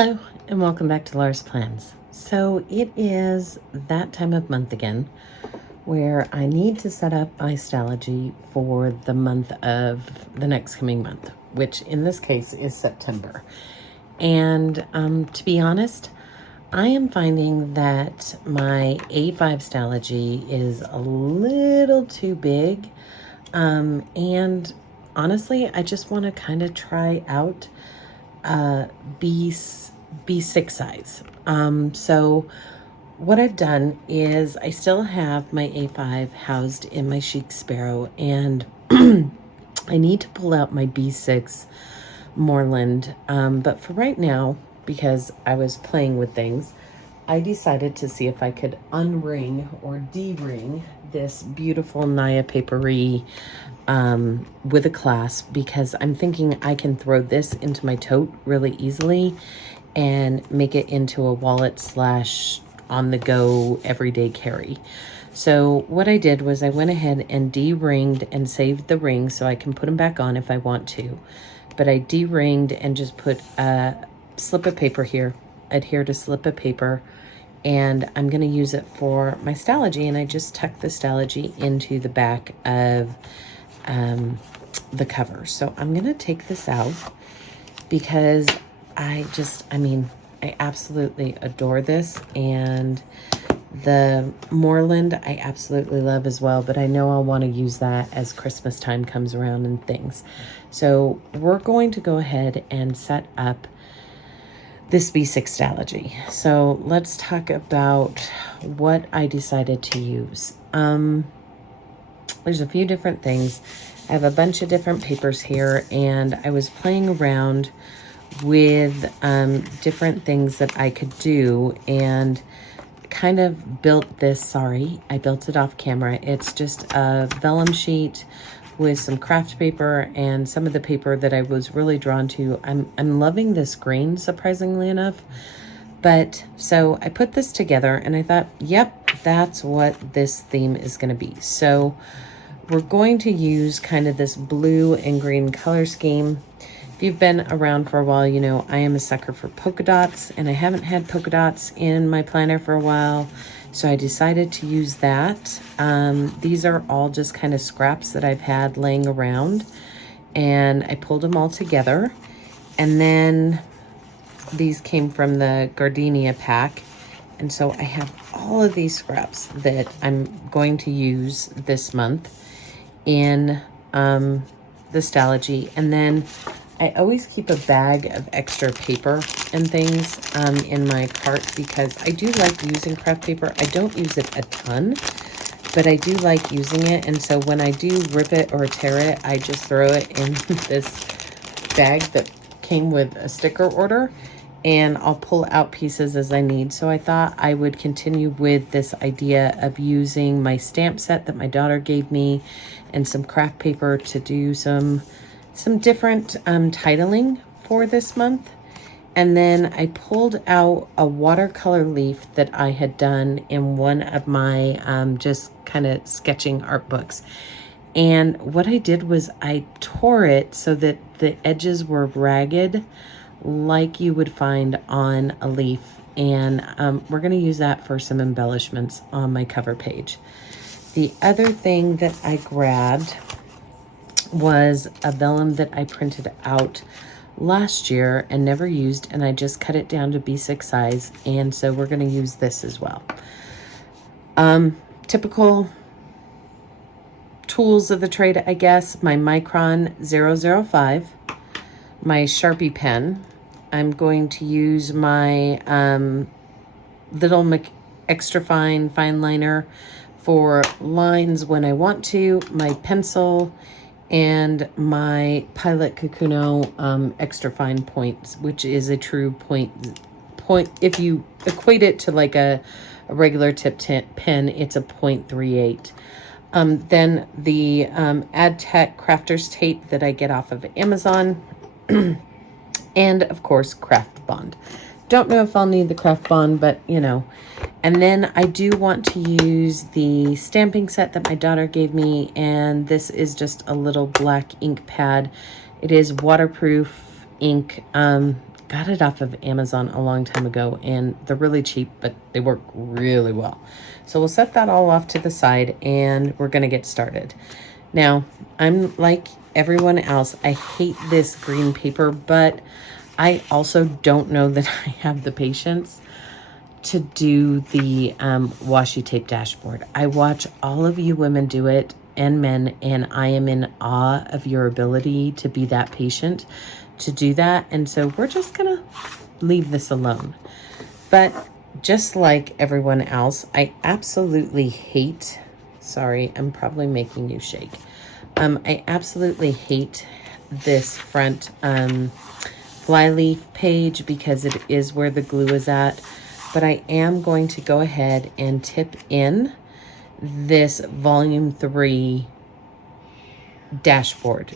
Hello, and welcome back to Laura's Plans. So it is that time of month again where I need to set up my Stalogy for the month of the next coming month, which in this case is September. And to be honest, I am finding that my A5 Stalogy is a little too big. And honestly, I just want to kind of try out B6 size. So what I've done is I still have my A5 housed in my Chic Sparrow, and I need to pull out my B6 Moreland. But for right now, because I was playing with things, I decided to see if I could unring or de-ring this beautiful Naya papery with a clasp, because I'm thinking I can throw this into my tote really easily and make it into a wallet slash on the go everyday carry. So what I did was I went ahead and de-ringed and saved the rings so I can put them back on if I want to. But I de-ringed and just put a slip of paper here, adhere to slip of paper, and I'm going to use it for my Stalogy, and I just tucked the Stalogy into the back of the cover. So I'm going to take this out because I absolutely adore this, and the Moreland I absolutely love as well, but I know I'll want to use that as Christmas time comes around and things. So we're going to go ahead and set up this B6 Stalogy. So let's talk about what I decided to use. There's a few different things. I have a bunch of different papers here, and I was playing around with different things that I could do, and kind of built this. I built it off camera. It's just a vellum sheet with some craft paper and some of the paper that I was really drawn to. I'm loving this green, surprisingly enough. But so I put this together and I thought, yep, that's what this theme is going to be. So we're going to use kind of this blue and green color scheme. If you've been around for a while, you know I am a sucker for polka dots, and I haven't had polka dots in my planner for a while, so I decided to use that. These are all just kind of scraps that I've had laying around, and I pulled them all together. And then these came from the Gardenia pack, and so I have all of these scraps that I'm going to use this month in the Stalogy. And then I always keep a bag of extra paper and things in my cart, because I do like using craft paper. I don't use it a ton, but I do like using it. And so when I do rip it or tear it, I just throw it in this bag that came with a sticker order, and I'll pull out pieces as I need. So I thought I would continue with this idea of using my stamp set that my daughter gave me and some craft paper to do some different titling for this month. And then I pulled out a watercolor leaf that I had done in one of my just kind of sketching art books. And what I did was I tore it so that the edges were ragged, like you would find on a leaf. And we're going to use that for some embellishments on my cover page. The other thing that I grabbed was a vellum that I printed out last year and never used, and I just cut it down to B6 size, and so we're going to use this as well. Typical tools of the trade, I guess. My Micron 005, my Sharpie pen. I'm going to use my little extra fine liner for lines when I want to, my pencil, and my Pilot Kakuno extra fine points, which is a true point. If you equate it to like a regular tip pen, it's a 0.38. Then the AdTech Crafter's Tape that I get off of Amazon, and of course Craft Bond. Don't know if I'll need the Craft Bond, but you know. And then I do want to use the stamping set that my daughter gave me, and this is just a little black ink pad. It is waterproof ink. got it off of Amazon a long time ago, and they're really cheap, but they work really well. So we'll set that all off to the side, and we're going to get started. Now, I'm like everyone else. I hate this green paper, but I also don't know that I have the patience to do the washi tape dashboard. I watch all of you women do it, and men, and I am in awe of your ability to be that patient to do that. And so we're just gonna leave this alone. But just like everyone else, I absolutely hate, sorry, I'm probably making you shake. I absolutely hate this front flyleaf page because it is where the glue is at. But I am going to go ahead and tip in this volume 3 dashboard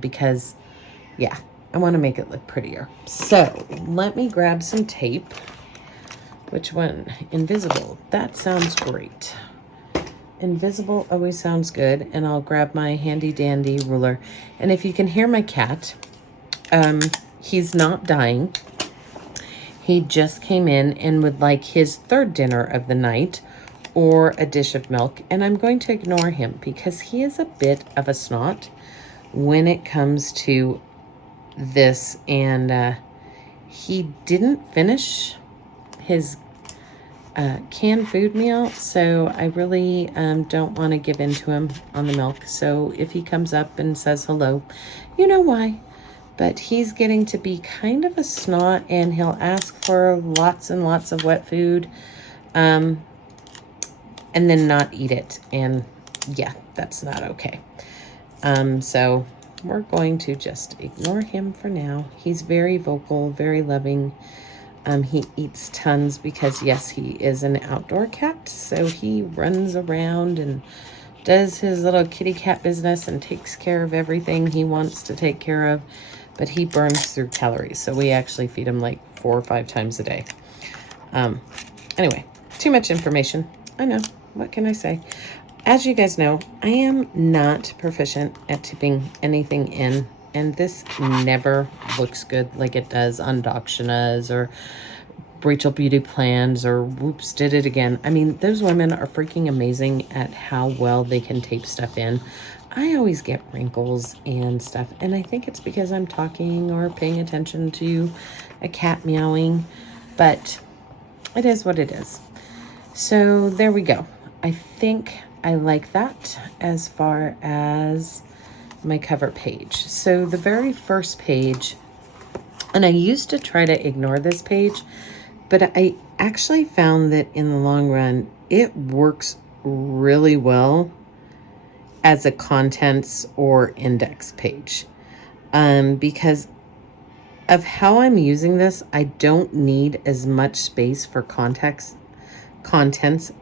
because, yeah, I want to make it look prettier. So let me grab some tape. Which one? Invisible. That sounds great. Invisible always sounds good. And I'll grab my handy dandy ruler. And if you can hear my cat, he's not dying. He just came in and would like his third dinner of the night or a dish of milk. And I'm going to ignore him because he is a bit of a snot when it comes to this. And he didn't finish his canned food meal. So I really don't want to give in to him on the milk. So if he comes up and says hello, you know why. But he's getting to be kind of a snot, and he'll ask for lots and lots of wet food and then not eat it. And yeah, that's not okay. So we're going to just ignore him for now. He's very vocal, very loving. He eats tons because, yes, he is an outdoor cat. So he runs around and does his little kitty cat business and takes care of everything he wants to take care of. But he burns through calories. So we actually feed him like 4 or 5 times a day. Anyway, too much information. I know. What can I say? As you guys know, I am not proficient at tipping anything in. And this never looks good like it does on Dakshana's or Rachel Beauty Plans or Whoops Did It Again. I mean, those women are freaking amazing at how well they can tape stuff in. I always get wrinkles and stuff, and I think it's because I'm talking or paying attention to a cat meowing, but it is what it is. So there we go. I think I like that as far as my cover page. So the very first page, and I used to try to ignore this page, but I actually found that in the long run, it works really well as a contents or index page. Because of how I'm using this, I don't need as much space for contents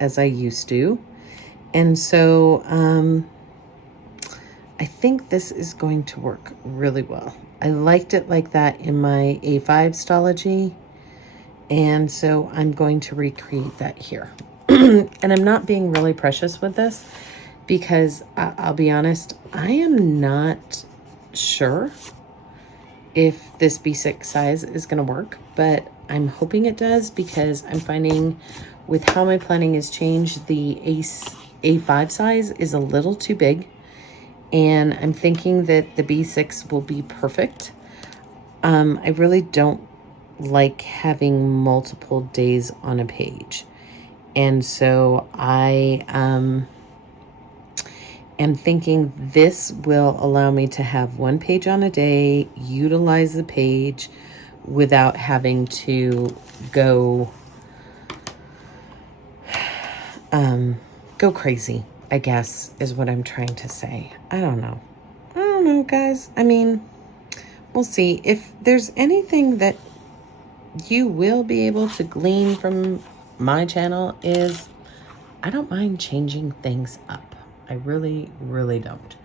as I used to. And so I think this is going to work really well. I liked it like that in my A5 Stalogy. And so I'm going to recreate that here. And I'm not being really precious with this because I'll be honest, I am not sure if this B6 size is going to work, but I'm hoping it does because I'm finding with how my planning has changed, the A5 size is a little too big. And I'm thinking that the B6 will be perfect. I really don't like having multiple days on a page. And so I am thinking this will allow me to have one page on a day, utilize the page without having to go crazy, I guess, is what I'm trying to say. I don't know, guys. I mean, we'll see. If there's anything that you will be able to glean from my channel is I don't mind changing things up. I really, really don't.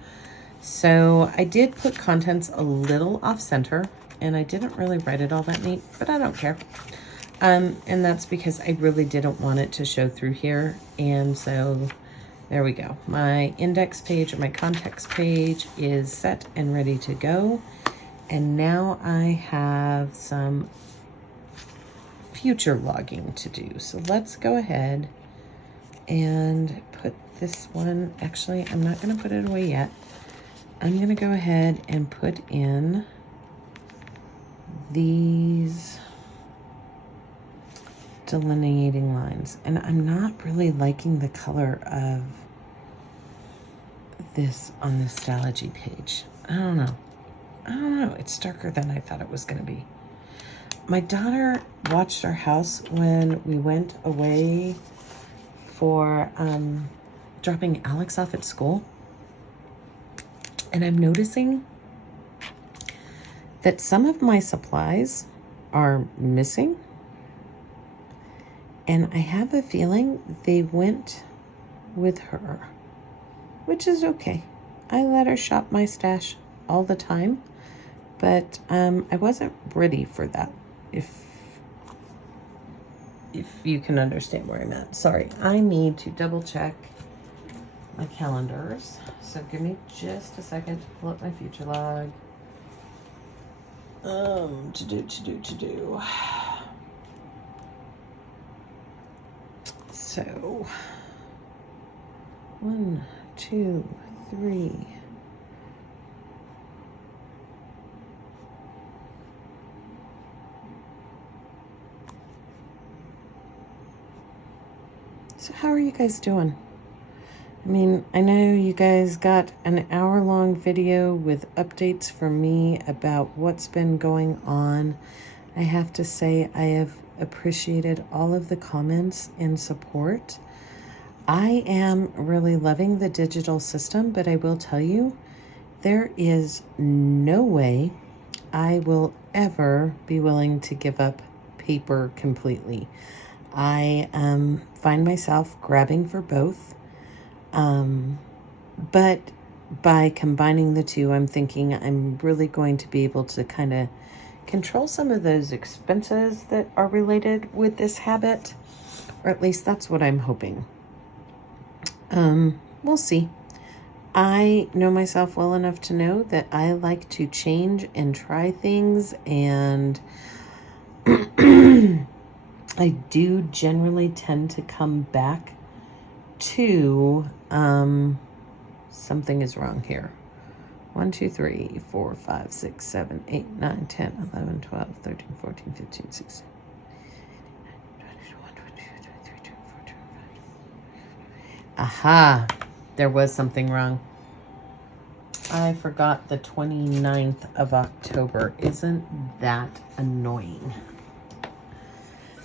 So I did put contents a little off center and I didn't really write it all that neat, but I don't care. And that's because I really didn't want it to show through here. And so there we go. My index page or my context page is set and ready to go. and now I have some future logging to do. So let's go ahead and put this one, actually, I'm not going to put it away yet. I'm going to go ahead and put in these delineating lines. And I'm not really liking the color of this on the Stalogy page. I don't know. It's darker than I thought it was going to be. My daughter watched our house when we went away for dropping Alex off at school. And I'm noticing that some of my supplies are missing. And I have a feeling they went with her, which is okay. I let her shop my stash all the time, but I wasn't ready for that, if you can understand where I'm at. Sorry, I need to double check my calendars. So give me just a second to pull up my future log. To do. So 1, 2, 3. So how are you guys doing? I mean, I know you guys got an hour-long video with updates from me about what's been going on. I have to say I have appreciated all of the comments and support. I am really loving the digital system, but I will tell you, there is no way I will ever be willing to give up paper completely. I find myself grabbing for both. But by combining the two, I'm thinking I'm really going to be able to kind of control some of those expenses that are related with this habit, or at least that's what I'm hoping. We'll see. I know myself well enough to know that I like to change and try things, and I do generally tend to come back to something is wrong here. 1, 2, 3, 4, 5, 6, 7, 8, 9, 10, 11, 12, 13, 14, 15, 16. Aha, there was something wrong. I forgot the 29th of October. Isn't that annoying?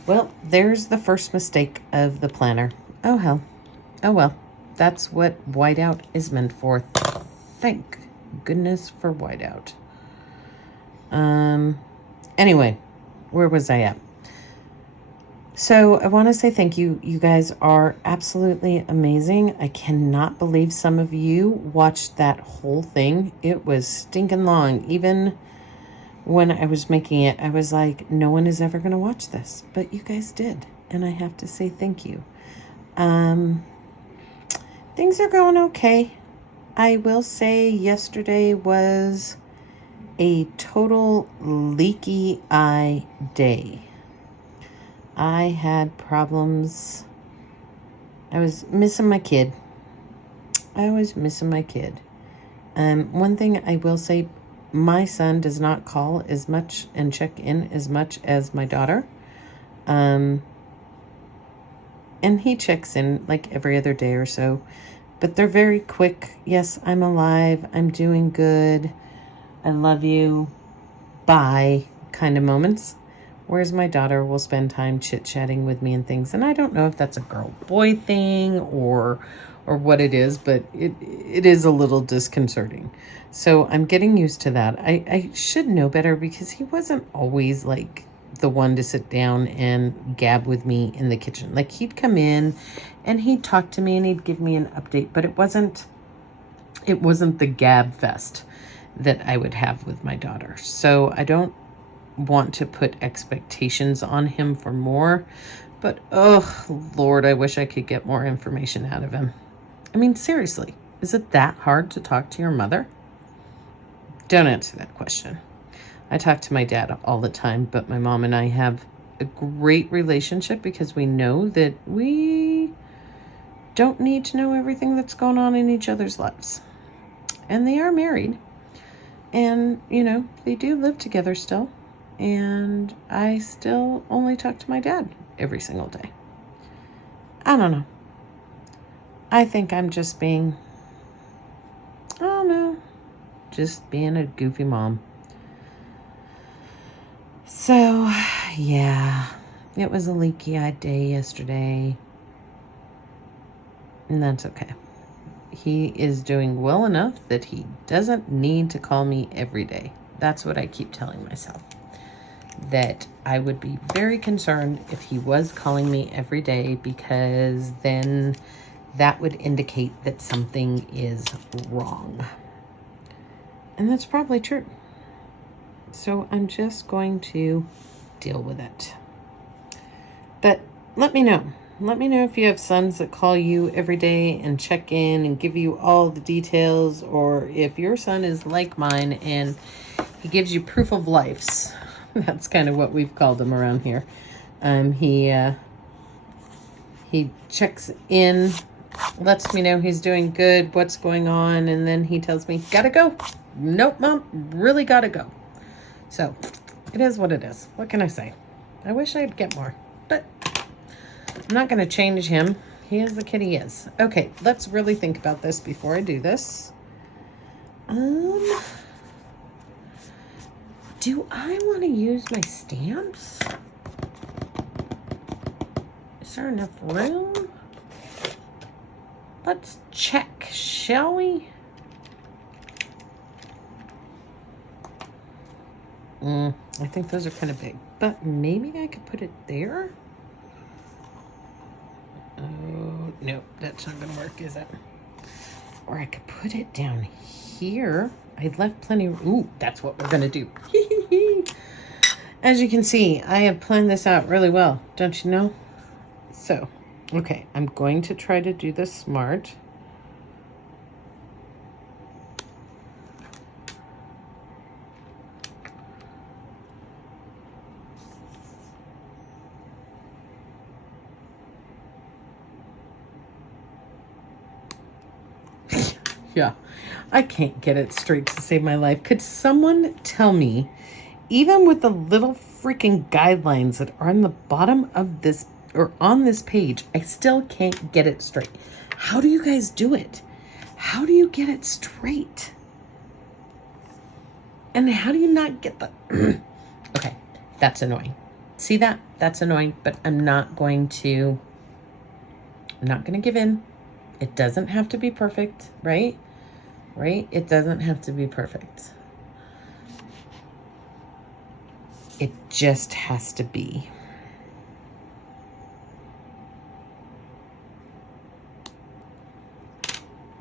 Well, there's the first mistake of the planner. Oh, hell. Oh, well. That's what whiteout is meant for. Thank goodness for whiteout. Anyway, where was I at? So I want to say thank you. You guys are absolutely amazing. I cannot believe some of you watched that whole thing. It was stinking long. Even when I was making it, I was like, no one is ever going to watch this. But you guys did. And I have to say thank you. Things are going okay. I will say yesterday was a total leaky eye day. I had problems. I was missing my kid. One thing I will say, my son does not call as much and check in as much as my daughter. And he checks in like every other day or so. But they're very quick. Yes, I'm alive. I'm doing good. I love you. Bye kind of moments. Whereas my daughter will spend time chit-chatting with me and things. And I don't know if that's a girl-boy thing or what it is, but it is a little disconcerting. So I'm getting used to that. I should know better because he wasn't always like the one to sit down and gab with me in the kitchen. Like he'd come in and he'd talk to me and he'd give me an update, but it wasn't the gab fest that I would have with my daughter. So I don't want to put expectations on him for more, but oh Lord, I wish I could get more information out of him. I mean, seriously, is it that hard to talk to your mother? Don't answer that question. I talk to my dad all the time, but my mom and I have a great relationship because we know that we don't need to know everything that's going on in each other's lives. And they are married. And, you know, they do live together still. And I still only talk to my dad every single day. I don't know. I think I'm just being, I don't know, just being a goofy mom. So, yeah, it was a leaky-eyed day yesterday. And that's okay. He is doing well enough that he doesn't need to call me every day. That's what I keep telling myself. That I would be very concerned if he was calling me every day, because then that would indicate that something is wrong. And that's probably true. So I'm just going to deal with it. But let me know. Let me know if you have sons that call you every day and check in and give you all the details, or if your son is like mine and he gives you proof of lives. That's kind of what we've called him around here. He checks in, lets me know he's doing good, what's going on, and then he tells me, gotta go. Nope, Mom, really gotta go. So it is what it is. What can I say? I wish I'd get more, but I'm not going to change him. He is the kid he is. Okay, let's really think about this before I do this. Do I want to use my stamps? Is there enough room? Let's check, shall we? I think those are kind of big, but maybe I could put it there. Oh, no, that's not going to work, is it? Or I could put it down here. I left plenty. Ooh, that's what we're going to do. As you can see, I have planned this out really well, don't you know? So, okay, I'm going to try to do this smart. Yeah, I can't get it straight to save my life. Could someone tell me, even with the little freaking guidelines that are on the bottom of this or on this page, I still can't get it straight. How do you guys do it? How do you get it straight? And how do you not get the... Okay, that's annoying. See that? That's annoying, but I'm not going to give in. It doesn't have to be perfect, right? Right? It doesn't have to be perfect. It just has to be.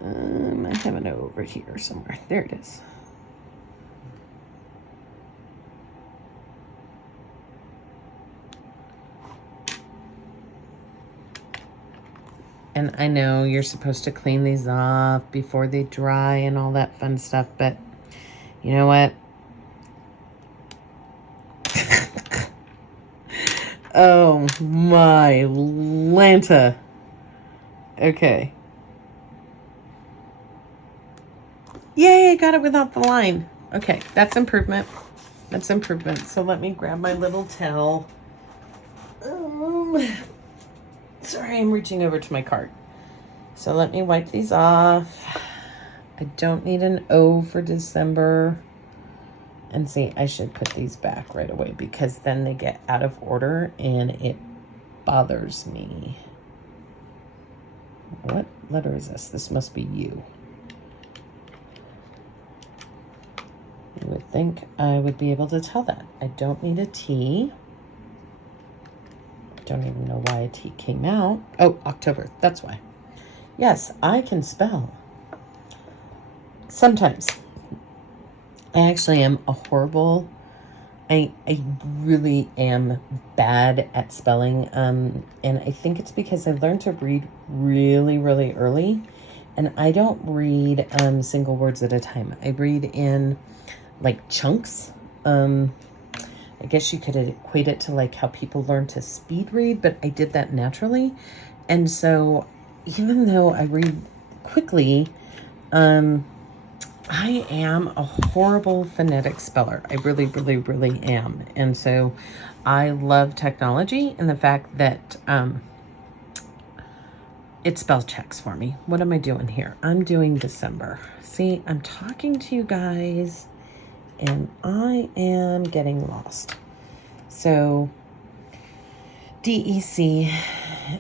I have it over here somewhere. There it is. And I know you're supposed to clean these off before they dry and all that fun stuff, but you know what? Oh my Lanta. Okay. Yay, I got it without the line. Okay, that's improvement. That's improvement. So let me grab my little towel. Sorry, I'm reaching over to my cart. So let me wipe these off. I don't need an O for December. And see, I should put these back right away because then they get out of order and it bothers me. What letter is this? This must be U. You would think I would be able to tell that. I don't need a T. Don't even know why a T came out. Oh, October. That's why. Yes, I can spell. Sometimes. I actually am a horrible... I really am bad at spelling. And I think it's because I learned to read really, really early. And I don't read single words at a time. I read in like chunks. I guess you could equate it to like how people learn to speed read, but I did that naturally. And so even though I read quickly, I am a horrible phonetic speller. I really, really, really am. And so I love technology and the fact that it spell checks for me. What am I doing here? I'm doing December. See, I'm talking to you guys and I am getting lost. So DEC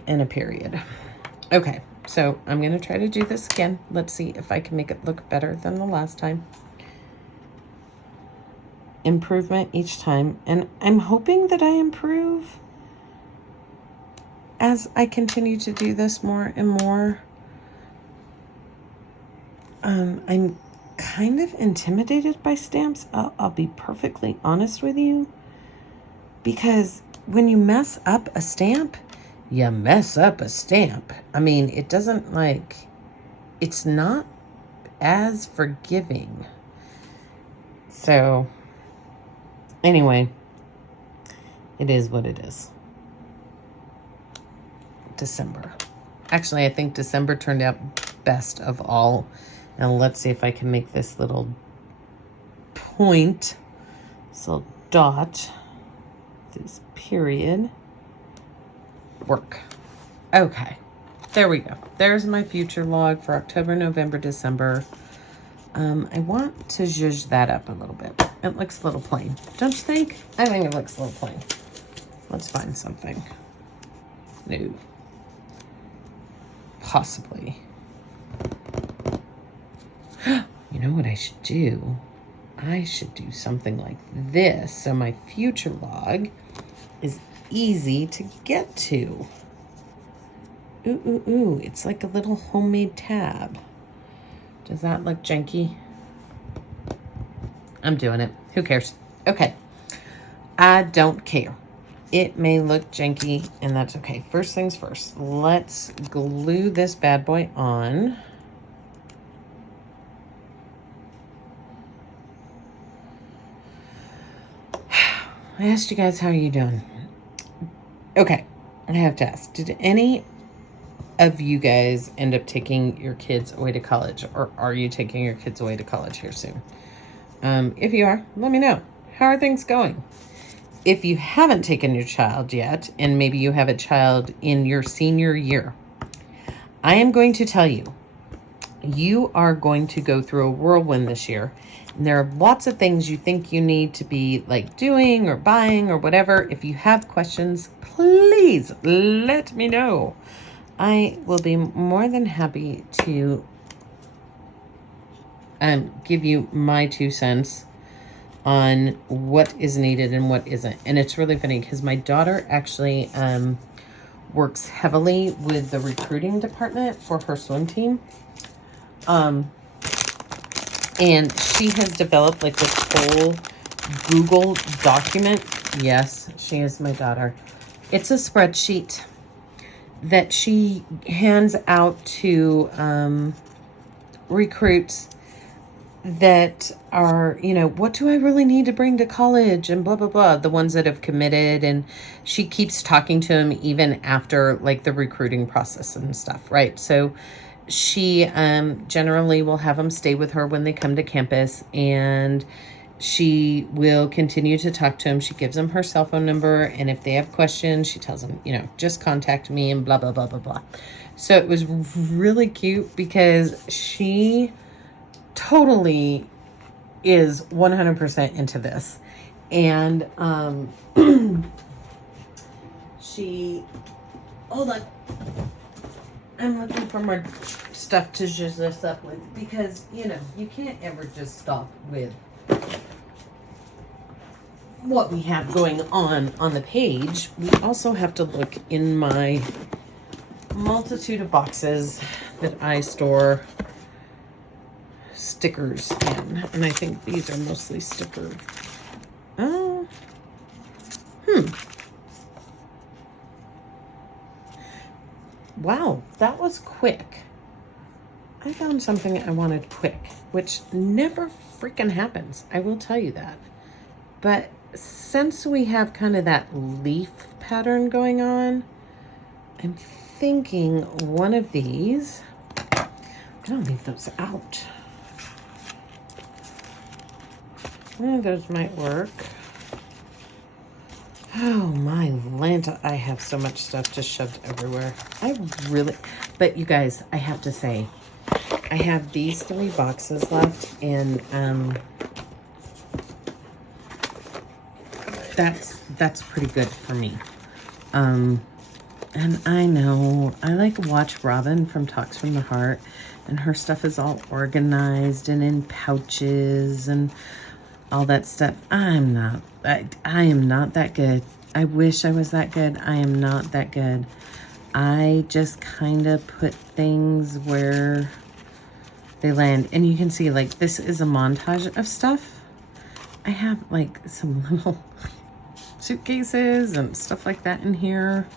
and a period. Okay, so I'm going to try to do this again. Let's see if I can make it look better than the last time. Improvement each time. And I'm hoping that I improve as I continue to do this more and more. I'm kind of intimidated by stamps. I'll be perfectly honest with you. Because when you mess up a stamp, you mess up a stamp. I mean, it doesn't like, it's not as forgiving. So, anyway, it is what it is. December. Actually, I think December turned out best of all. Now, let's see if I can make this little point, this little dot, this period work. Okay, there we go. There's my future log for October, November, December. I want to zhuzh that up a little bit. It looks a little plain, don't you think? I think it looks a little plain. Let's find something new. Possibly. You know what I should do? I should do something like this so my future log is easy to get to. Ooh, ooh, ooh. It's like a little homemade tab. Does that look janky? I'm doing it. Who cares? Okay. I don't care. It may look janky, and that's okay. First things first. Let's glue this bad boy on. I asked you guys, how are you doing? Okay, I have to ask, did any of you guys end up taking your kids away to college, or are you taking your kids away to college here soon? If you are, let me know. How are things going? If you haven't taken your child yet, and maybe you have a child in your senior year, I am going to tell you, you are going to go through a whirlwind this year. And there are lots of things you think you need to be like doing or buying or whatever. If you have questions, please let me know. I will be more than happy to give you my 2 cents on what is needed and what isn't. And it's really funny because my daughter actually works heavily with the recruiting department for her swim team. And she has developed like this whole Google document. Yes, she is my daughter. It's a spreadsheet that she hands out to recruits that are, you know, what do I really need to bring to college and blah, blah, blah. The ones that have committed, and she keeps talking to them even after like the recruiting process and stuff, right? So she generally will have them stay with her when they come to campus, and she will continue to talk to them. She gives them her cell phone number, and if they have questions, she tells them, you know, just contact me and blah, blah, blah, blah, blah. So it was really cute because she totally is 100% into this. And she, hold on, I'm looking for more stuff to zhuzh this up with, because, you know, you can't ever just stop with what we have going on the page. We also have to look in my multitude of boxes that I store stickers in, and I think these are mostly stickers. Wow, that was quick. I found something I wanted quick, which never freaking happens. I will tell you that. But since we have kind of that leaf pattern going on, I'm thinking one of these, I'm gonna leave those out. One of those might work. Oh my Lanta, I have so much stuff just shoved everywhere. But you guys, I have to say, I have these 3 boxes left, and that's pretty good for me. And I know, I like watch Robin from Talks from the Heart, and her stuff is all organized and in pouches and all that stuff. I am not that good. I wish I was that good. I am not that good. I just kind of put things where they land. And you can see, like, this is a montage of stuff. I have, like, some little suitcases and stuff like that in here,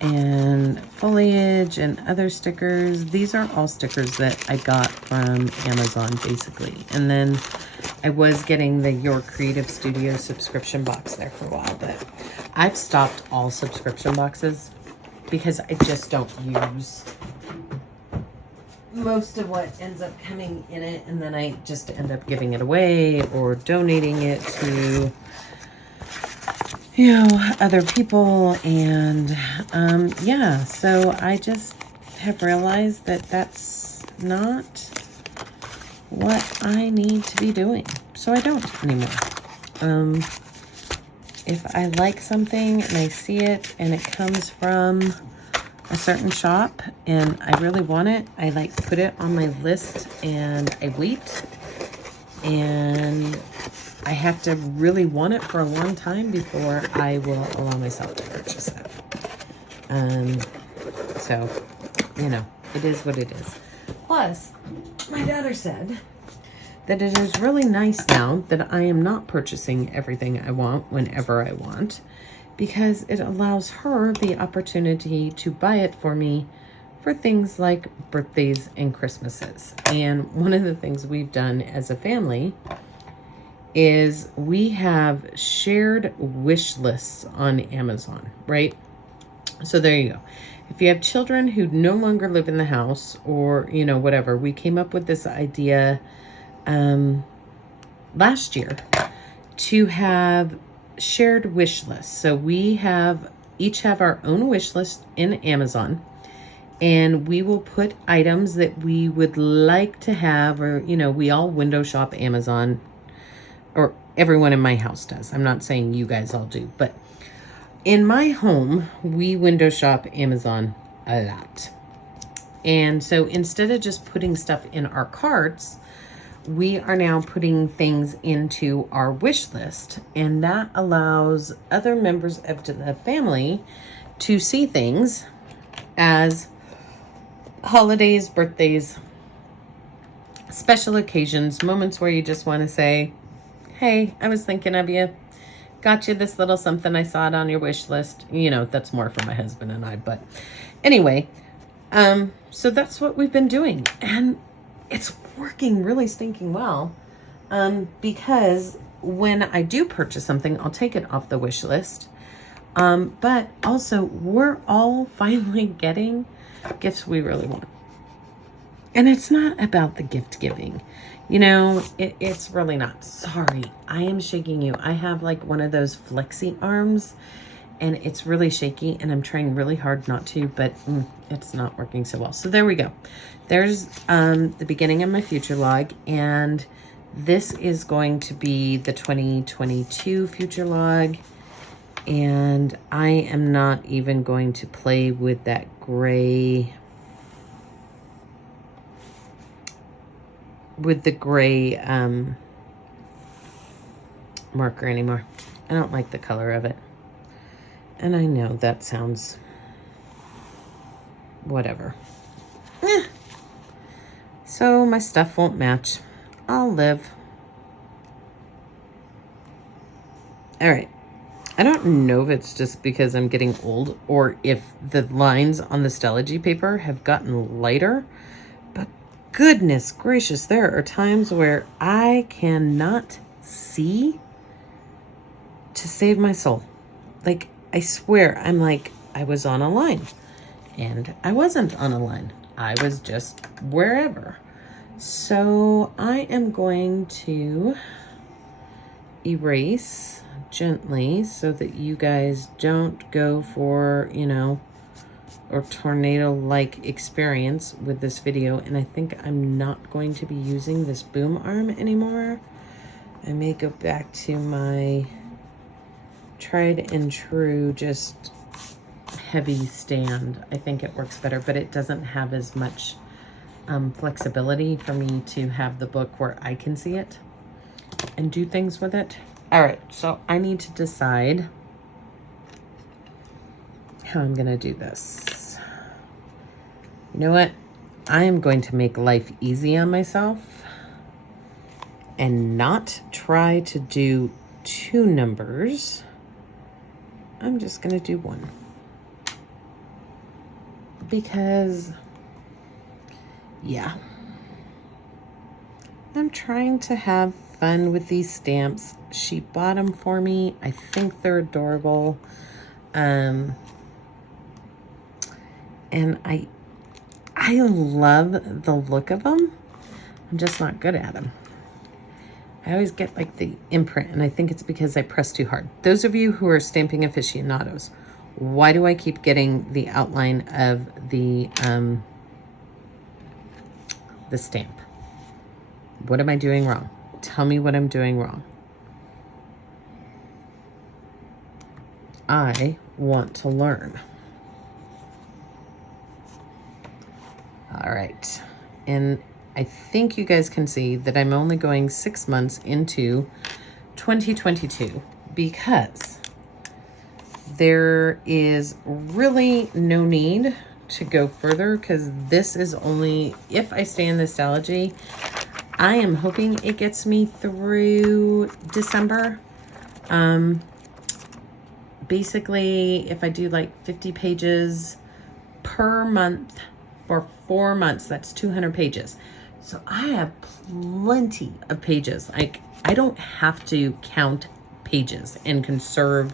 and foliage and other stickers. These are all stickers that I got from Amazon, basically. And then I was getting the Your Creative Studio subscription box there for a while, but I've stopped all subscription boxes because I just don't use most of what ends up coming in it, and then I just end up giving it away or donating it to, you know, other people. And yeah, so I just have realized that that's not what I need to be doing, so I don't anymore. If I like something and I see it and it comes from a certain shop and I really want it, I like put it on my list and I wait, and I have to really want it for a long time before I will allow myself to purchase it. So, you know, it is what it is. Plus, my daughter said that it is really nice now that I am not purchasing everything I want whenever I want, because it allows her the opportunity to buy it for me for things like birthdays and Christmases. And one of the things we've done as a family is we have shared wish lists on Amazon, right? So there you go. If you have children who no longer live in the house, or, you know, whatever, we came up with this idea last year to have shared wish lists. So we each have our own wish list in Amazon, and we will put items that we would like to have, or, you know, we all window shop Amazon, or everyone in my house does. I'm not saying you guys all do, but in my home, we window shop Amazon a lot. And so instead of just putting stuff in our carts, we are now putting things into our wish list, and that allows other members of the family to see things as holidays, birthdays, special occasions, moments where you just want to say, hey, I was thinking of you. Got you this little something. I saw it on your wish list. You know, that's more for my husband and I. But anyway, so that's what we've been doing. And it's working really stinking well. Because when I do purchase something, I'll take it off the wish list. But also, we're all finally getting gifts we really want. And it's not about the gift giving. You know, it's really not. Sorry, I am shaking you. I have like one of those flexi arms, and it's really shaky, and I'm trying really hard not to, but it's not working so well. So there we go. There's the beginning of my future log, and this is going to be the 2022 future log. And I am not even going to play with that gray, marker anymore. I don't like the color of it. And I know that sounds whatever. So my stuff won't match. I'll live. All right. I don't know if it's just because I'm getting old or if the lines on the Stalogy paper have gotten lighter, but goodness gracious, there are times where I cannot see to save my soul. Like, I swear, I'm like, I was on a line. And I wasn't on a line. I was just wherever. So I am going to erase gently so that you guys don't go for, you know, or tornado-like experience with this video. And I think I'm not going to be using this boom arm anymore. I may go back to my tried and true, just heavy stand. I think it works better, but it doesn't have as much flexibility for me to have the book where I can see it and do things with it. All right, so I need to decide how I'm gonna do this. You know what? I am going to make life easy on myself and not try to do 2 numbers. I'm just gonna do 1. Because, yeah, I'm trying to have fun with these stamps. She bought them for me. I think they're adorable. And I love the look of them. I'm just not good at them. I always get like the imprint, and I think it's because I press too hard. Those of you who are stamping aficionados, why do I keep getting the outline of the stamp? What am I doing wrong? Tell me what I'm doing wrong. I want to learn. All right. And I think you guys can see that I'm only going 6 months into 2022 because there is really no need to go further, because this is only, if I stay in this Stalogy, I am hoping it gets me through December. Basically, if I do like 50 pages per month for 4 months, that's 200 pages. So I have plenty of pages. Like, I don't have to count pages and conserve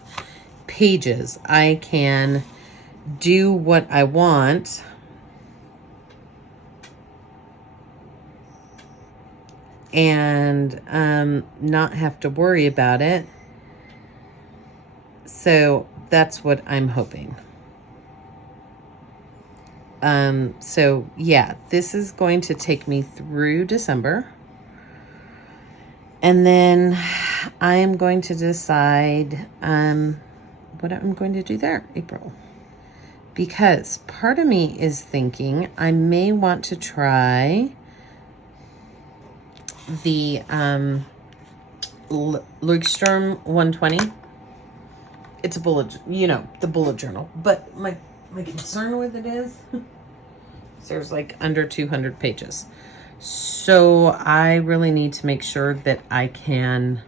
pages. I can do what I want and not have to worry about it. So that's what I'm hoping. So yeah, this is going to take me through December. And then I am going to decide what I'm going to do there, April. Because part of me is thinking I may want to try the Leuchtturm 120. It's a bullet, you know, the bullet journal. But my concern with it is there's like under 200 pages. So I really need to make sure that I can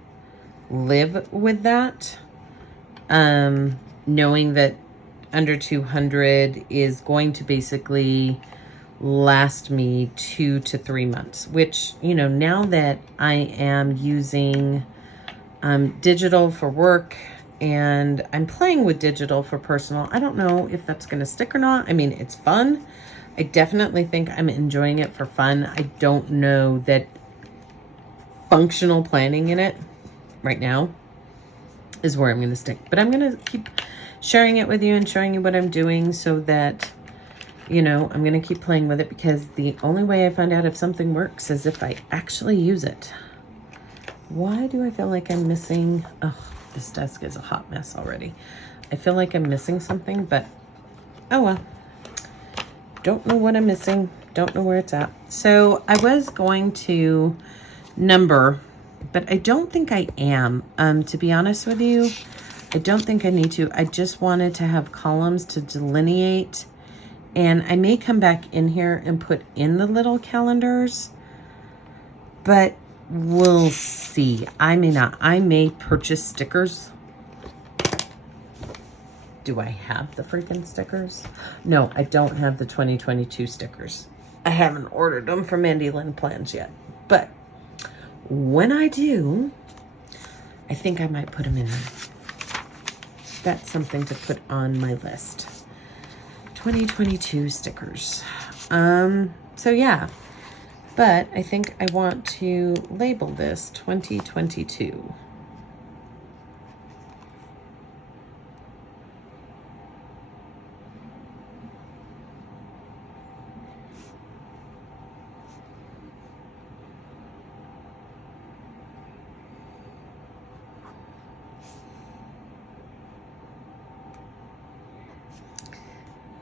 live with that. Knowing that under 200 is going to basically last me 2 to 3 months, which, you know, now that I am using digital for work and I'm playing with digital for personal, I don't know if that's going to stick or not. I mean, it's fun. I definitely think I'm enjoying it for fun. I don't know that functional planning in it right now is where I'm going to stick. But I'm going to keep sharing it with you and showing you what I'm doing so that, you know, I'm going to keep playing with it, because the only way I find out if something works is if I actually use it. Why do I feel like I'm missing? Oh, this desk is a hot mess already. I feel like I'm missing something, but oh well. Don't know what I'm missing. Don't know where it's at. So I was going to number, but I don't think I am. To be honest with you, I don't think I need to. I just wanted to have columns to delineate, and I may come back in here and put in the little calendars, but we'll see. I may not. I may purchase stickers. Do I have the freaking stickers? No, I don't have the 2022 stickers. I haven't ordered them from Mandy Lynn Plans yet. But when I do, I think I might put them in there. that's something to put on my list. 2022 stickers. So yeah, but I think I want to label this 2022.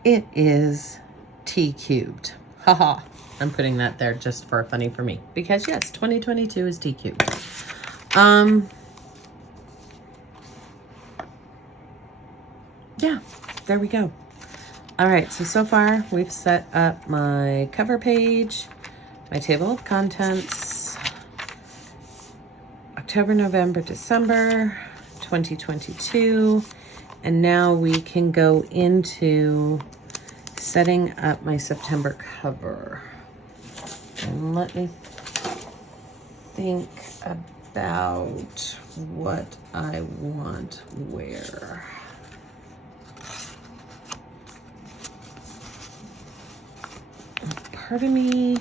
It is T cubed. Haha. I'm putting that there just for funny for me. Because yes, 2022 is T cubed. Yeah, there we go. All right, so far we've set up my cover page, my table of contents, October, November, December, 2022. And now we can go into setting up my September cover. And let me think about what I want where. Part of me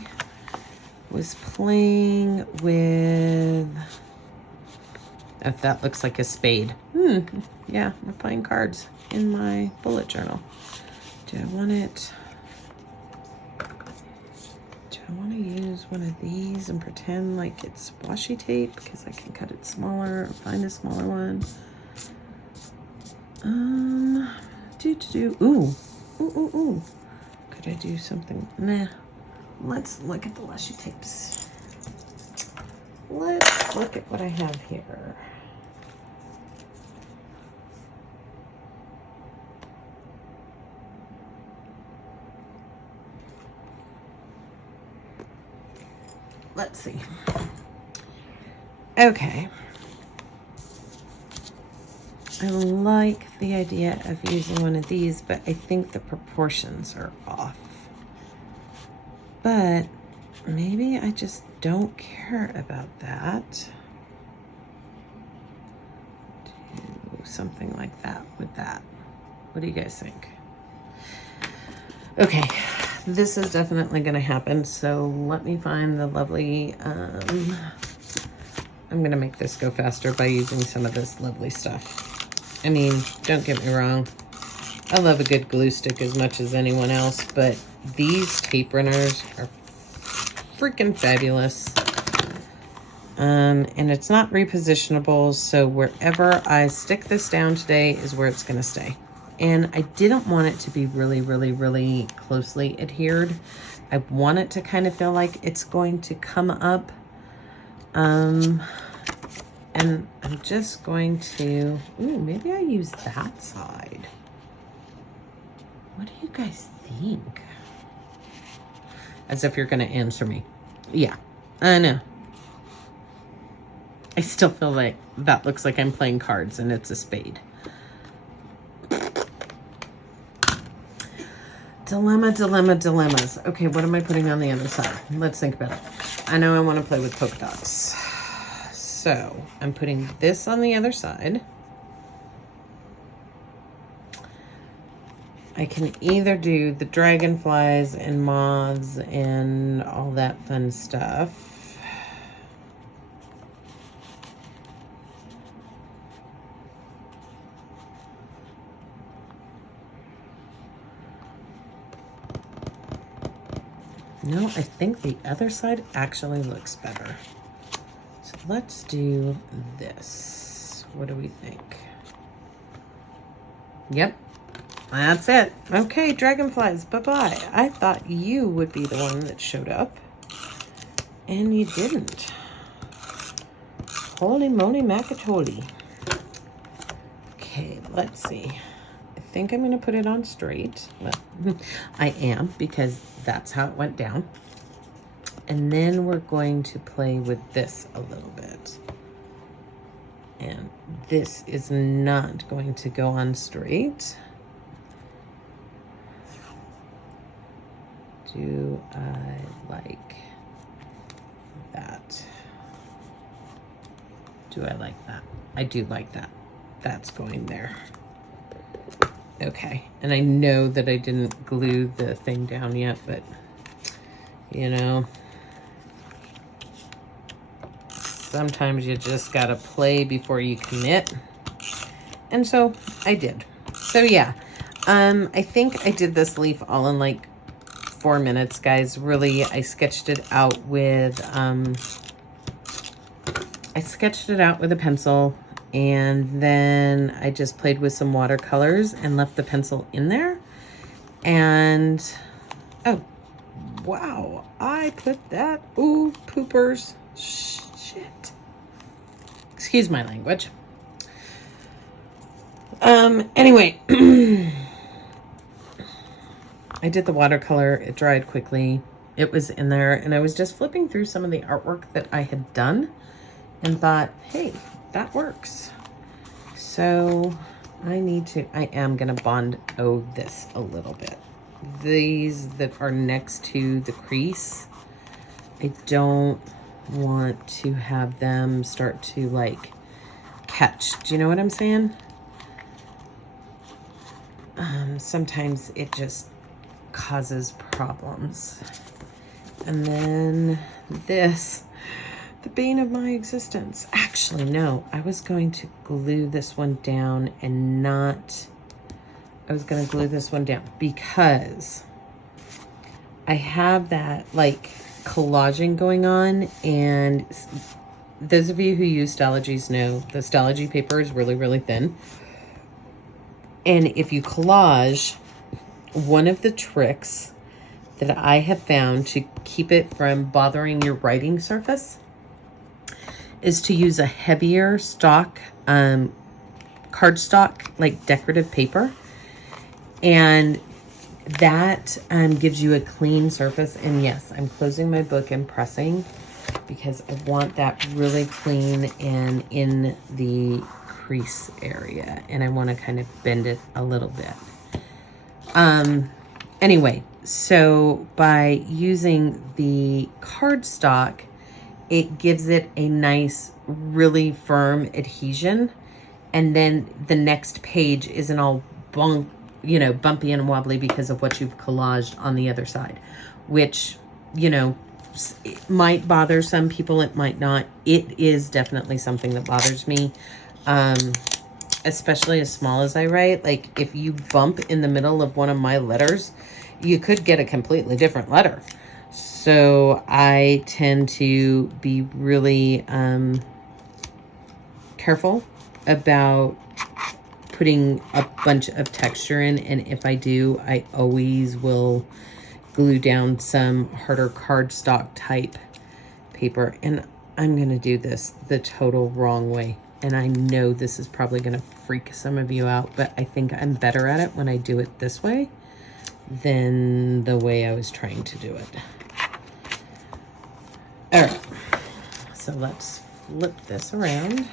was playing with, if that looks like a spade. Yeah, we're playing cards in my bullet journal. Do I want it? Do I want to use one of these and pretend like it's washi tape because I can cut it smaller or find a smaller one? Ooh. Could I do something? Nah. Let's look at the washi tapes. Let's look at what I have here. Let's see. Okay. I like the idea of using one of these, but I think the proportions are off. But maybe I just don't care about that. Do something like that with that. What do you guys think? Okay, this is definitely going to happen. So let me find the lovely, I'm going to make this go faster by using some of this lovely stuff. I mean, don't get me wrong. I love a good glue stick as much as anyone else, but these tape runners are freaking fabulous. And it's not repositionable, so wherever I stick this down today is where it's going to stay. And I didn't want it to be really, really, really closely adhered. I want it to kind of feel like it's going to come up. And I'm just going to, maybe I use that side. What do you guys think? As if you're going to answer me. Yeah, I know. I still feel like that looks like I'm playing cards and it's a spade. Dilemmas. Okay, what am I putting on the other side? Let's think about it. I know I want to play with polka dots. So I'm putting this on the other side. I can either do the dragonflies and moths and all that fun stuff. No, I think the other side actually looks better. So let's do this. What do we think? Yep, that's it. Okay, dragonflies, bye-bye. I thought you would be the one that showed up, and you didn't. Holy moly macatoli. Okay, let's see. I think I'm going to put it on straight. Well, I am, because that's how it went down. And then we're going to play with this a little bit. And this is not going to go on straight. Do I like that? Do I like that? I do like that. That's going there. Okay, and I know that I didn't glue the thing down yet, but you know, sometimes you just gotta play before you commit. And so I did. So yeah, I think I did this leaf all in like 4 minutes, guys. Really, I sketched it out with a pencil, and then I just played with some watercolors and left the pencil in there. And oh wow, I put that, ooh, poopers, shit, excuse my language. Anyway, I did the watercolor, it dried quickly, it was in there, and I was just flipping through some of the artwork that I had done and thought, hey, that works. So I am gonna Bond O this a little bit. These that are next to the crease, I don't want to have them start to like catch. Do you know what I'm saying? Sometimes it just causes problems. And then this, the bane of my existence. Actually, no, I was going to glue this one down and not, I was going to glue this one down because I have that like collaging going on, and those of you who use Stalogies know the Stalogy paper is really, really thin. And if you collage, one of the tricks that I have found to keep it from bothering your writing surface is to use a heavier stock, cardstock, like decorative paper. And that gives you a clean surface. And yes, I'm closing my book and pressing because I want that really clean and in the crease area, and I want to kind of bend it a little bit. Anyway, so by using the cardstock, it gives it a nice, really firm adhesion, and then the next page isn't all bumpy and wobbly because of what you've collaged on the other side, which, you know, it might bother some people, it might not. It is definitely something that bothers me. Especially as small as I write, like if you bump in the middle of one of my letters, you could get a completely different letter. So I tend to be really careful about putting a bunch of texture in, and if I do, I always will glue down some harder cardstock type paper. And I'm gonna do this the total wrong way. And I know this is probably going to freak some of you out, but I think I'm better at it when I do it this way than the way I was trying to do it. All right, so let's flip this around,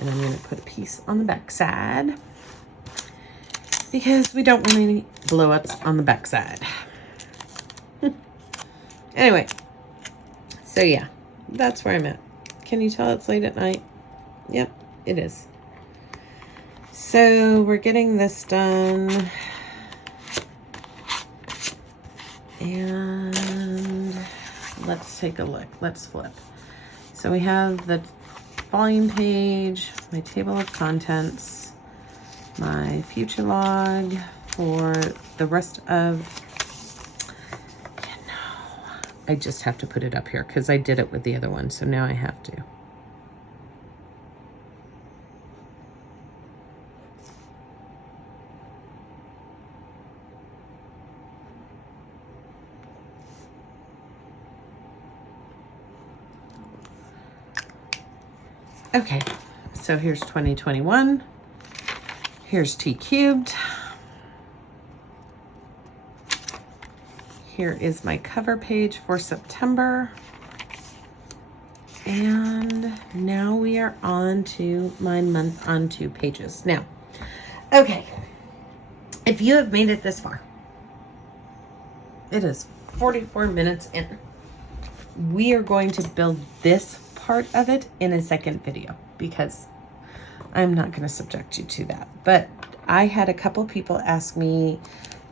and I'm going to put a piece on the back side because we don't want any blow-ups on the back side. Anyway, so yeah, that's where I'm at. Can you tell it's late at night? Yep, it is. So we're getting this done. And let's take a look. Let's flip. So we have the volume page, my table of contents, my future log for the rest of, I just have to put it up here because I did it with the other one. So now I have to. Okay, so here's 2021. Here's T cubed. Here is my cover page for September. And now we are on to my month on 2 pages. Now, okay, if you have made it this far, it is 44 minutes in. We are going to build this part of it in a second video because I'm not going to subject you to that. But I had a couple people ask me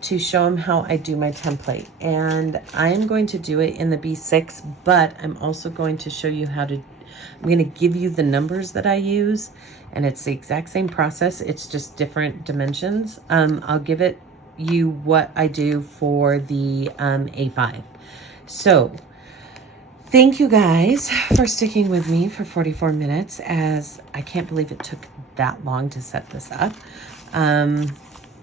to show them how I do my template, and I'm going to do it in the B6, but I'm also going to show you how to, I'm going to give you the numbers that I use, and it's the exact same process. It's just different dimensions. I'll give you what I do for the A5. So thank you guys for sticking with me for 44 minutes, as I can't believe it took that long to set this up.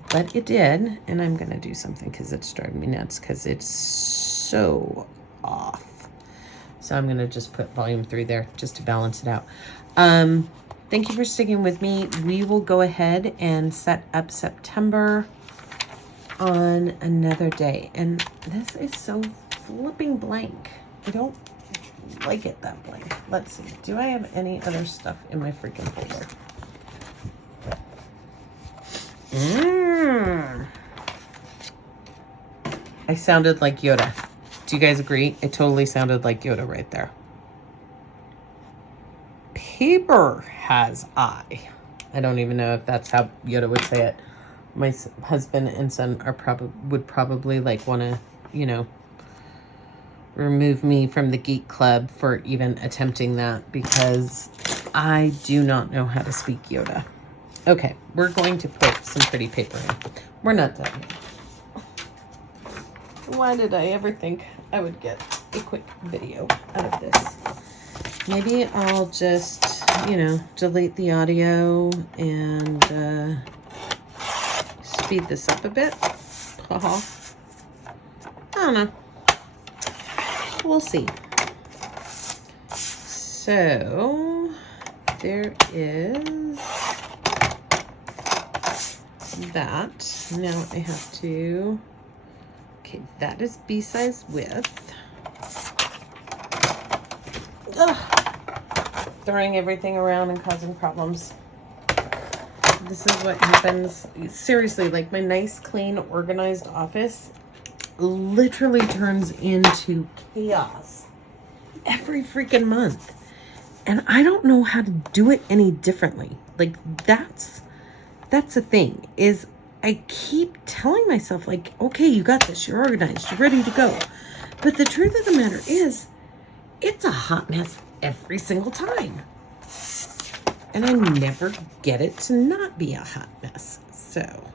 But it did, and I'm gonna do something because it's driving me nuts because it's so off. So I'm gonna just put volume 3 there just to balance it out. Thank you for sticking with me. We will go ahead and set up September on another day. And this is so flipping blank. I don't like it that blank. Let's see. Do I have any other stuff in my freaking folder? I sounded like Yoda. Do you guys agree? It totally sounded like Yoda right there. Paper has eye. I don't even know if that's how Yoda would say it. My husband and son would probably like want to, you know, remove me from the geek club for even attempting that, because I do not know how to speak Yoda. Okay, we're going to put some pretty paper in. We're not done yet. Why did I ever think I would get a quick video out of this? Maybe I'll just, you know, delete the audio and speed this up a bit. I don't know. We'll see. So there is that. Now I have to, okay, that is B-size width. Ugh. Throwing everything around and causing problems. This is what happens. Seriously, like my nice, clean, organized office literally turns into chaos every freaking month. And I don't know how to do it any differently. Like that's the thing, is I keep telling myself like, okay, you got this, you're organized, you're ready to go. But the truth of the matter is, it's a hot mess every single time. And I never get it to not be a hot mess. So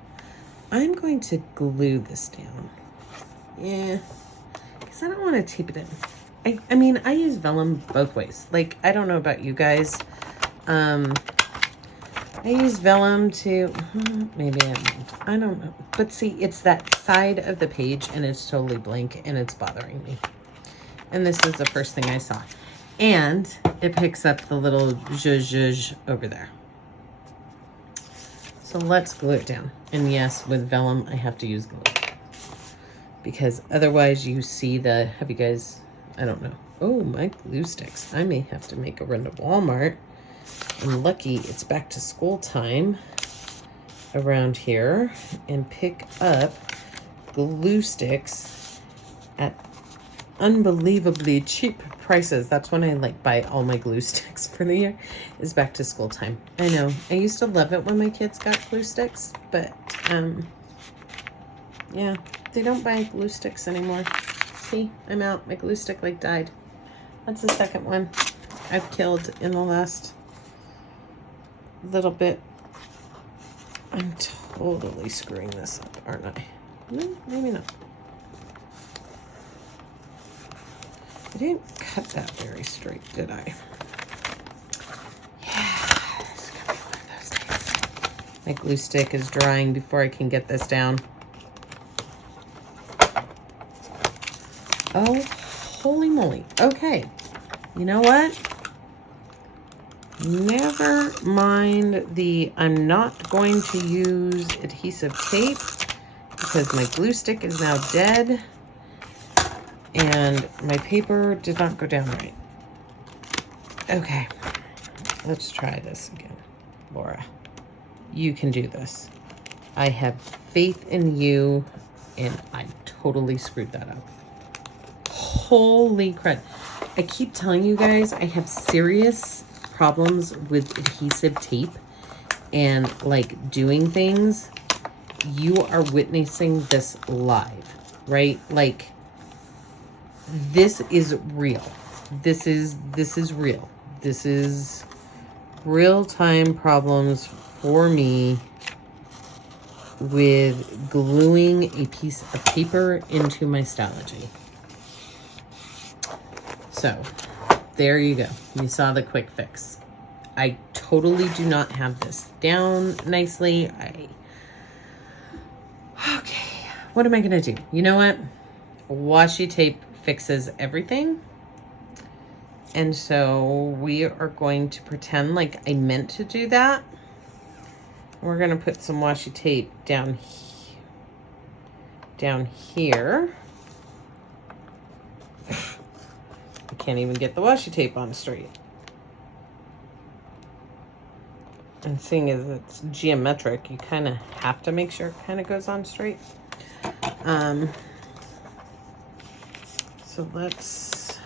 I'm going to glue this down. Yeah, because I don't want to tape it in. I mean, I use vellum both ways. Like, I don't know about you guys. I use vellum to, maybe I don't know. But see, it's that side of the page and it's totally blank and it's bothering me. And this is the first thing I saw. And it picks up the little zhuzh over there. So let's glue it down. And yes, with vellum, I have to use glue. Because otherwise you see the, have you guys, I don't know. Oh, my glue sticks. I may have to make a run to Walmart. I'm lucky it's back to school time around here and pick up glue sticks at unbelievably cheap prices. That's when I like buy all my glue sticks for the year, is back to school time. I know. I used to love it when my kids got glue sticks, but yeah, they don't buy glue sticks anymore. See, I'm out. My glue stick like died. That's the second one I've killed in the last little bit. I'm totally screwing this up, aren't I? Maybe not. I didn't cut that very straight, did I? Yeah, it's gonna be one of those days. My glue stick is drying before I can get this down. Oh, holy moly. Okay. You know what? Never mind the, I'm not going to use adhesive tape because my glue stick is now dead and my paper did not go down right. Okay, let's try this again. Laura, you can do this. I have faith in you, and I totally screwed that up. Holy crud. I keep telling you guys I have serious problems with adhesive tape, and like doing things, you are witnessing this live, right? Like this is real. This is real. This is real-time problems for me with gluing a piece of paper into my Stalogy. So there you go. You saw the quick fix. I totally do not have this down nicely. Okay, what am I gonna do? You know what? Washi tape fixes everything. And so we are going to pretend like I meant to do that. We're gonna put some washi tape down here. I can't even get the washi tape on straight. And seeing as it's geometric, you kind of have to make sure it kind of goes on straight. So let's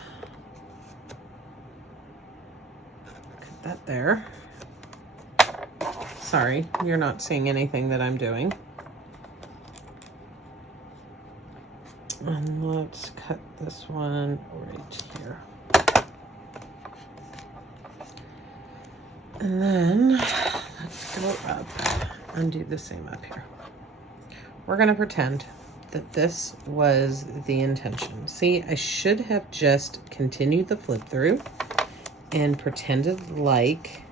put that there. Sorry, you're not seeing anything that I'm doing. And let's cut this one right here. And then let's go up and do the same up here. We're going to pretend that this was the intention. See, I should have just continued the flip through and pretended like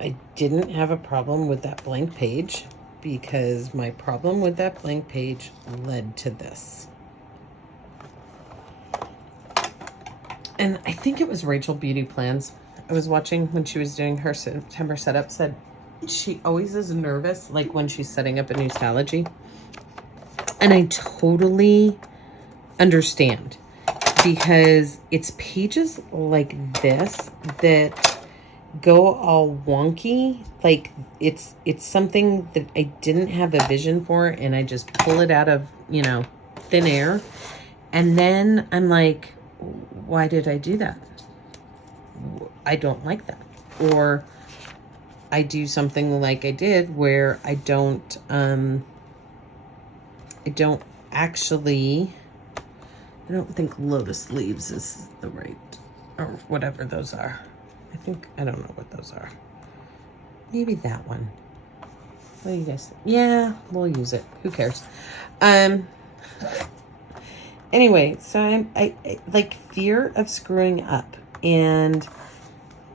I didn't have a problem with that blank page, because my problem with that blank page led to this. And I think it was Rachel Beauty Plans. I was watching when she was doing her September setup, said she always is nervous, like when she's setting up a new Stalogy. And I totally understand, because it's pages like this that go all wonky. Like it's something that I didn't have a vision for, and I just pull it out of, you know, thin air. And then I'm like, why did I do that? I don't like that. Or I do something like I did where I don't think lotus leaves is the right, or whatever those are. I don't know what those are. Maybe that one. What do you guys think? Yeah, we'll use it. Who cares? Anyway, so I like fear of screwing up. And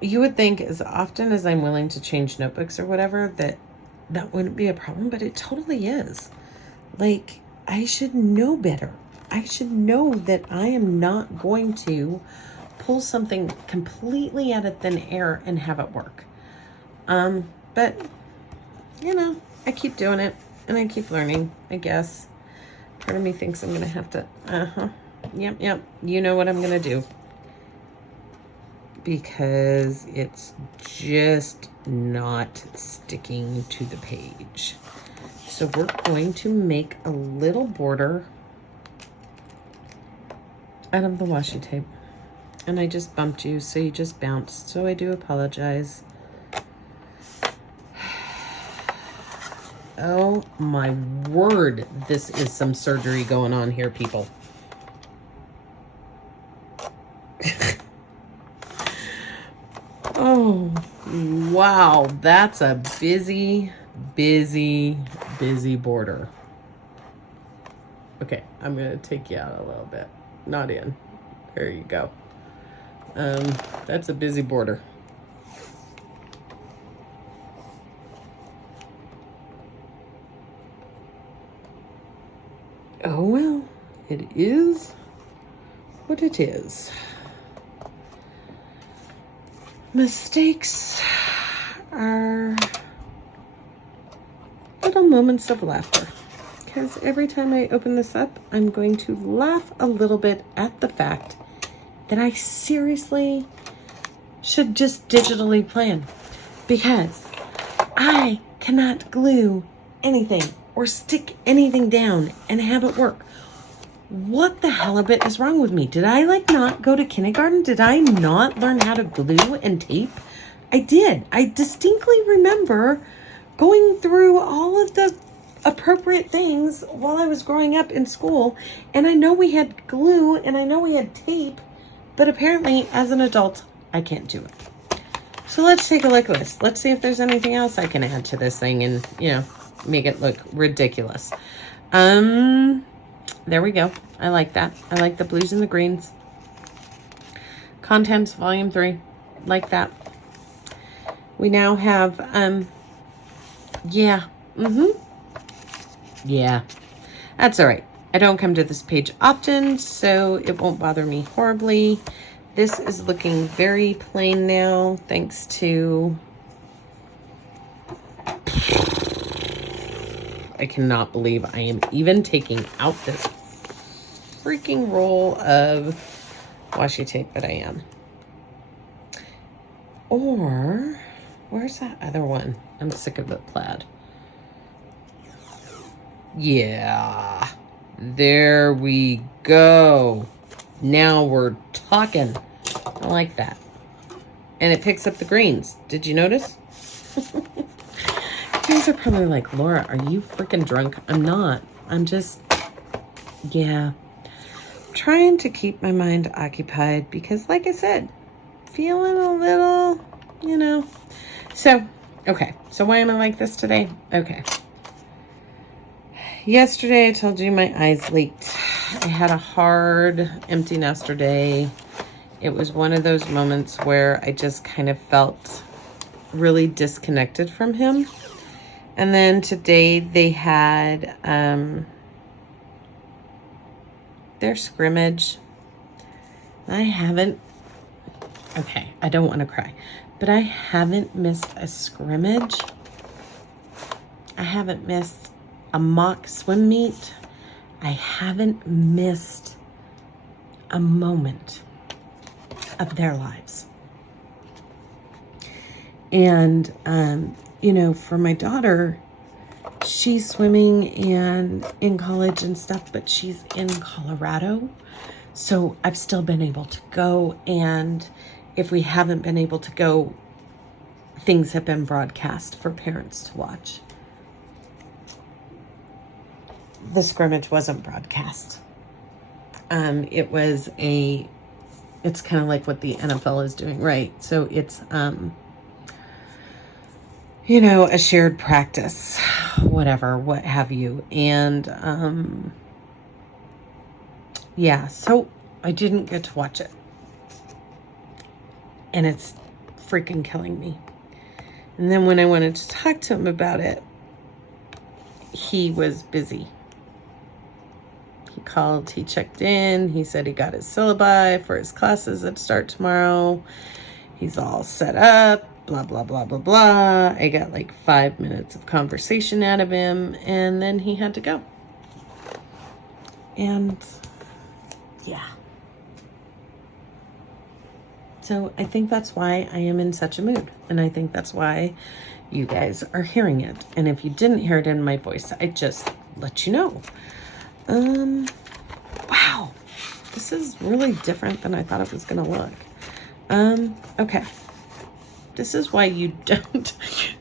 you would think as often as I'm willing to change notebooks or whatever, that wouldn't be a problem, but it totally is. Like, I should know better. I should know that I am not going to pull something completely out of thin air and have it work. But, you know, I keep doing it and I keep learning, I guess. Part of me thinks I'm going to have to, yep, you know what I'm going to do. Because it's just not sticking to the page. So we're going to make a little border out of the washi tape. And I just bumped you, so you just bounced. So I do apologize. Oh my word, this is some surgery going on here, people. Oh, wow, that's a busy border. Okay, I'm gonna take you out a little bit. Not in. There you go. That's a busy border. Oh well, it is what it is. Mistakes are little moments of laughter, because every time I open this up, I'm going to laugh a little bit at the fact that I seriously should just digitally plan, because I cannot glue anything or stick anything down and have it work. What the hell a bit is wrong with me? Did I like not go to kindergarten? Did I not learn how to glue and tape I did. I distinctly remember going through all of the appropriate things while I was growing up in school. And I know we had glue and I know we had tape, but apparently as an adult, I can't do it. So let's take a look at this. Let's see if there's anything else I can add to this thing and, you know, make it look ridiculous. There we go. I like that. I like the blues and the greens. Contents, volume 3. Like that. We now have, yeah. Yeah. That's all right. I don't come to this page often, so it won't bother me horribly. This is looking very plain now, thanks to... I cannot believe I am even taking out this freaking roll of washi tape, but I am. Or, where's that other one? I'm sick of the plaid. Yeah, there we go. Now we're talking. I like that. And it picks up the greens. Did you notice? You guys are probably like, Laura, are you freaking drunk? I'm not. I'm just, yeah. Trying to keep my mind occupied because, like I said, feeling a little, you know. So, okay. So why am I like this today? Okay. Yesterday, I told you my eyes leaked. I had a hard, empty nester day. It was one of those moments where I just kind of felt really disconnected from him. And then today they had their scrimmage. I haven't, okay, I don't want to cry, but I haven't missed a scrimmage. I haven't missed a mock swim meet. I haven't missed a moment of their lives. And, you know, for my daughter, she's swimming and in college and stuff, but she's in Colorado. So I've still been able to go. And if we haven't been able to go, things have been broadcast for parents to watch. The scrimmage wasn't broadcast. It's kind of like what the NFL is doing, right? So it's, you know, a shared practice, whatever, what have you. And, yeah, so I didn't get to watch it. And it's freaking killing me. And then when I wanted to talk to him about it, he was busy. He called, he checked in, he said he got his syllabi for his classes that start tomorrow. He's all set up, blah, blah, blah, blah, blah. I got like 5 minutes of conversation out of him, and then he had to go. And yeah. So I think that's why I am in such a mood. And I think that's why you guys are hearing it. And if you didn't hear it in my voice, I just let you know. Wow, this is really different than I thought it was going to look. Okay. This is why you don't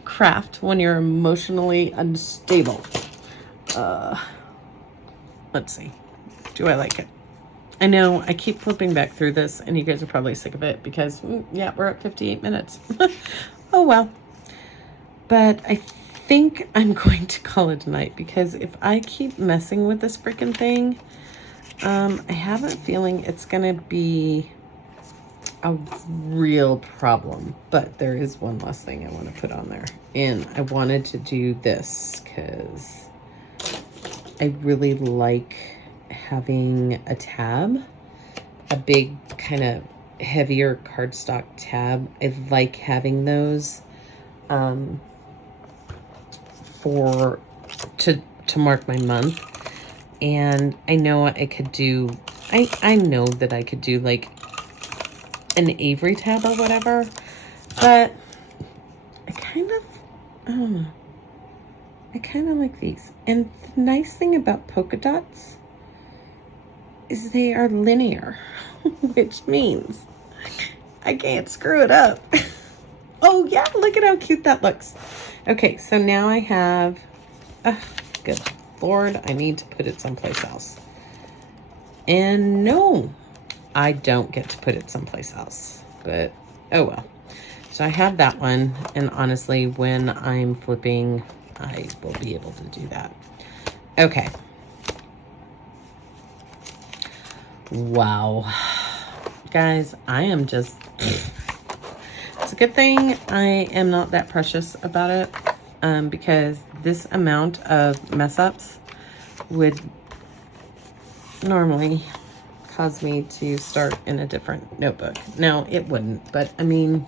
craft when you're emotionally unstable. Let's see. Do I like it? I know I keep flipping back through this and you guys are probably sick of it because, yeah, we're at 58 minutes. Oh, well. But I think I'm going to call it tonight because if I keep messing with this freaking thing, I have a feeling it's going to be a real problem. But there is one last thing I want to put on there. And I wanted to do this because I really like having a tab, a big kind of heavier cardstock tab. I like having those to mark my month. And I know I could do, I know that I could do like an Avery tab or whatever, but I kind of like these. And the nice thing about polka dots is they are linear, which means I can't screw it up. Oh yeah, look at how cute that looks. Okay, so now I have, good Lord, I need to put it someplace else. And no, I don't get to put it someplace else, but oh well. So I have that one, and honestly, when I'm flipping, I will be able to do that. Okay. Wow. Guys, I am just, it's a good thing I am not that precious about it, because this amount of mess ups would normally cause me to start in a different notebook. Now, it wouldn't, but I mean,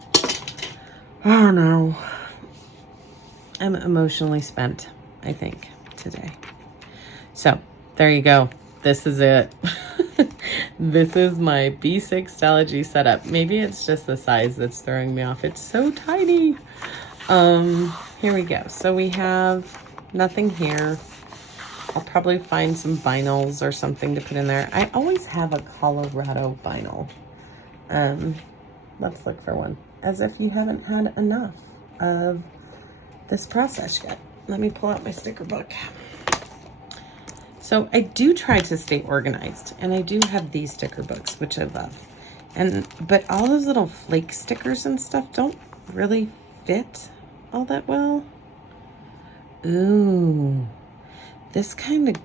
oh no. I'm emotionally spent, I think, today. So, there you go. This is it. This is my B6 Stalogy setup. Maybe it's just the size that's throwing me off. It's so tiny. Here we go. So we have nothing here. I'll probably find some vinyls or something to put in there. I always have a Colorado vinyl. Let's look for one. As if you haven't had enough of this process yet. Let me pull out my sticker book. So I do try to stay organized, and I do have these sticker books, which I love. But all those little flake stickers and stuff don't really fit all that well. Ooh, this kind of,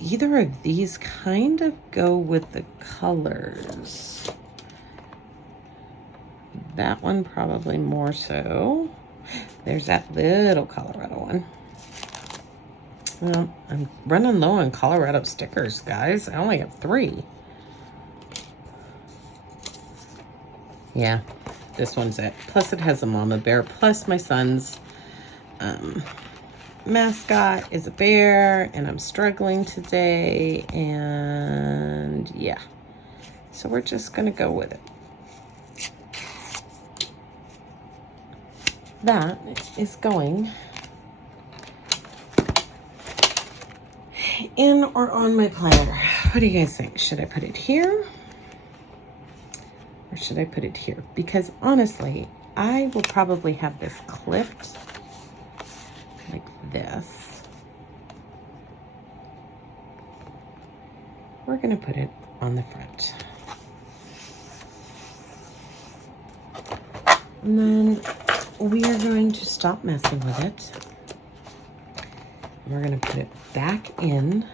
either of these kind of go with the colors. That one probably more so. There's that little Colorado one. Well, I'm running low on Colorado stickers, guys. I only have 3. Yeah, this one's it. Plus it has a mama bear. Plus my son's mascot is a bear, and I'm struggling today. And yeah, so we're just going to go with it. That is going in or on my planner. What do you guys think? Should I put it here? Or should I put it here? Because honestly, I will probably have this clipped like this. We're going to put it on the front. And then we are going to stop messing with it. We're going to put it back in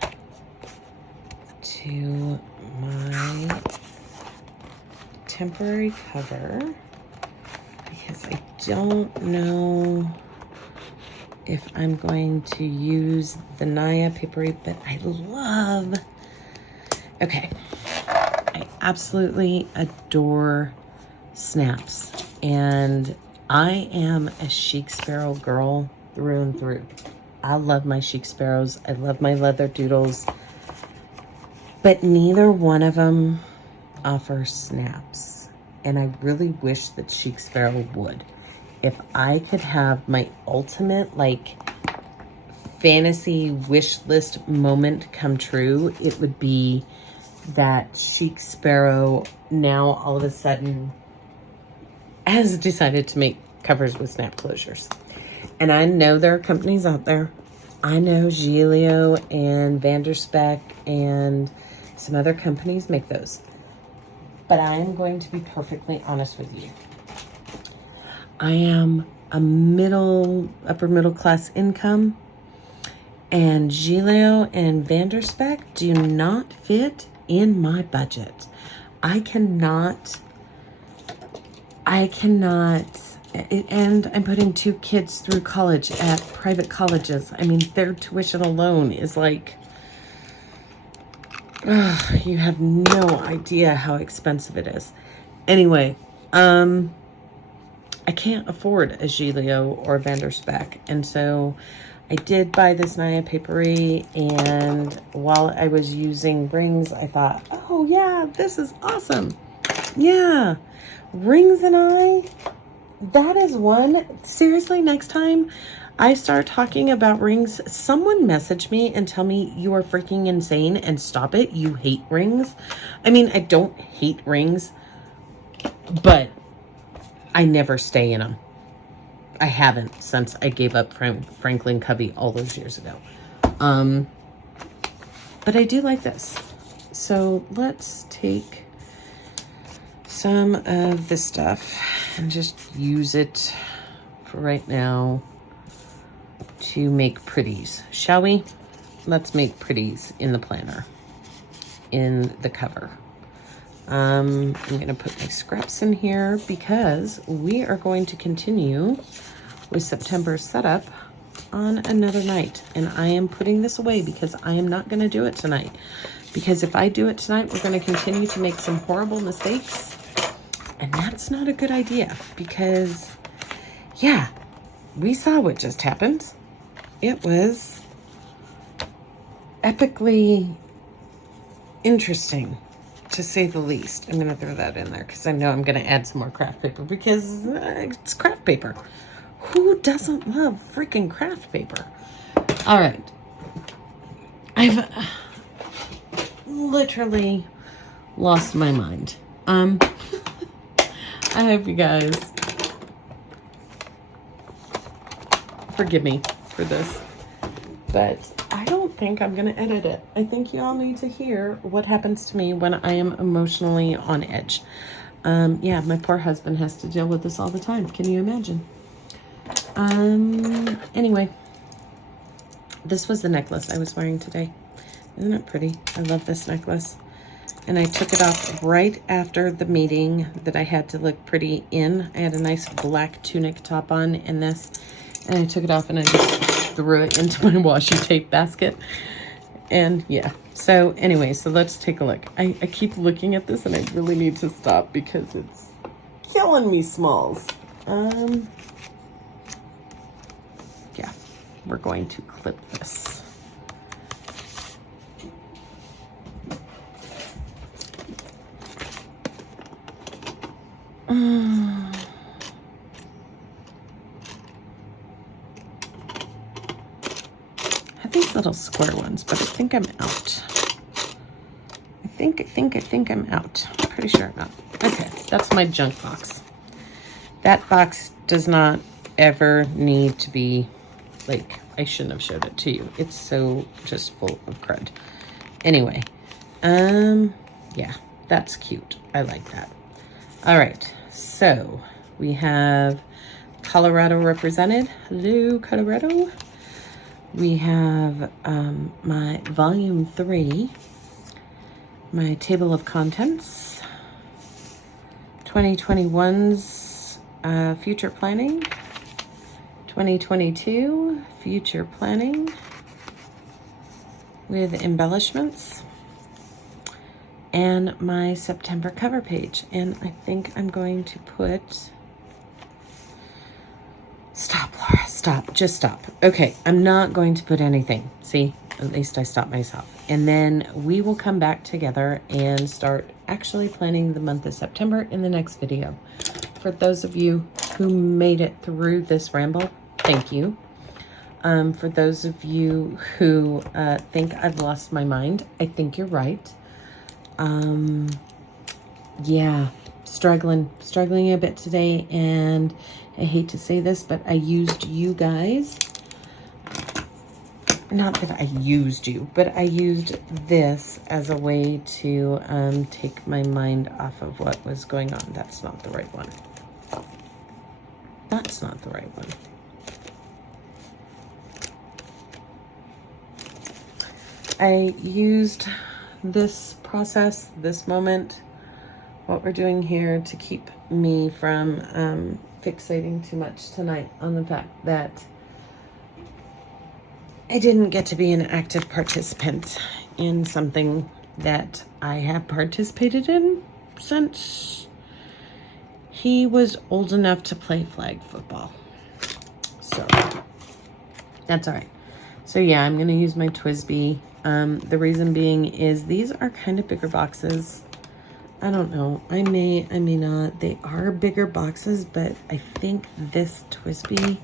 to my temporary cover, because I don't know if I'm going to use the Naya papery, but I love, okay, I absolutely adore snaps, and I am a Chic Sparrow girl through and through. I love my Chic Sparrows. I love my leather doodles. But neither one of them offers snaps. And I really wish that Chic Sparrow would. If I could have my ultimate, like, fantasy wish list moment come true, it would be that Chic Sparrow now all of a sudden has decided to make covers with snap closures. And I know there are companies out there. I know Giglio and Vanderspeck and some other companies make those. But I am going to be perfectly honest with you. I am a upper middle class income, and Giglio and Vanderspeck do not fit in my budget. I cannot, and I'm putting 2 kids through college at private colleges. I mean, their tuition alone is like, you have no idea how expensive it is. Anyway, I can't afford a Giglio or Vanderspeck, and so I did buy this Naya papery, and while I was using rings, I thought, oh yeah, this is awesome. Yeah, rings and that is one. Seriously, next time I start talking about rings, someone message me and tell me you are freaking insane and stop it. You hate rings. I mean, I don't hate rings, but I never stay in them. I haven't since I gave up Franklin Covey all those years ago. But I do like this. So let's take some of this stuff and just use it for right now to make pretties, shall we? Let's make pretties in the planner, in the cover. I'm going to put my scraps in here because we are going to continue with September setup on another night. And I am putting this away because I am not going to do it tonight. Because if I do it tonight, we're going to continue to make some horrible mistakes. And that's not a good idea because, yeah, we saw what just happened. It was epically interesting, to say the least. I'm going to throw that in there because I know I'm going to add some more craft paper because it's craft paper. Who doesn't love freaking craft paper? All right. I've literally lost my mind. I hope you guys forgive me for this, but I don't think I'm going to edit it. I think you all need to hear what happens to me when I am emotionally on edge. Yeah, my poor husband has to deal with this all the time. Can you imagine? Anyway, this was the necklace I was wearing today. Isn't it pretty? I love this necklace. And I took it off right after the meeting that I had to look pretty in. I had a nice black tunic top on in this. And I took it off and I just threw it into my washi tape basket. And yeah. So anyway, so let's take a look. I keep looking at this and I really need to stop because it's killing me, Smalls. Yeah, we're going to clip this. These little square ones, but I think I'm out. I think I'm out. I'm pretty sure I'm out. Okay, that's my junk box. That box does not ever need to be, like, I shouldn't have showed it to you. It's so just full of crud. Anyway, yeah, that's cute. I like that. All right, so we have Colorado represented. Hello, Colorado. We have my volume 3, my table of contents, 2021's future planning, 2022 future planning with embellishments, and my September cover page. And I think I'm going to put... Stop, Laura, stop, just stop. Okay, I'm not going to put anything. See, at least I stopped myself. And then we will come back together and start actually planning the month of September in the next video. For those of you who made it through this ramble, thank you. For those of you who think I've lost my mind, I think you're right. Yeah, struggling a bit today, and I hate to say this, but I used you guys. Not that I used you, but I used this as a way to take my mind off of what was going on. That's not the right one. That's not the right one. I used this process, this moment, what we're doing here, to keep me from fixating too much tonight on the fact that I didn't get to be an active participant in something that I have participated in since he was old enough to play flag football. So that's all right. So yeah, I'm going to use my TWSBI. The reason being is these are kind of bigger boxes. I don't know. I may not. They are bigger boxes, but I think this TWSBI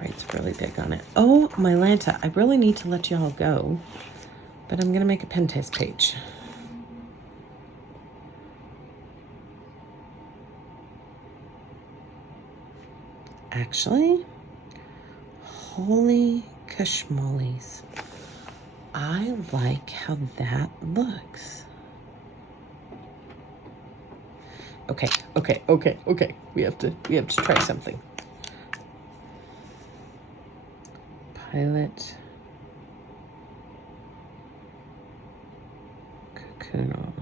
writes really big on it. Oh, my Lanta. I really need to let y'all go, but I'm going to make a pen test page. actually, holy kashmolis. I like how that looks. Okay. We have to try something. Pilot Cocoon.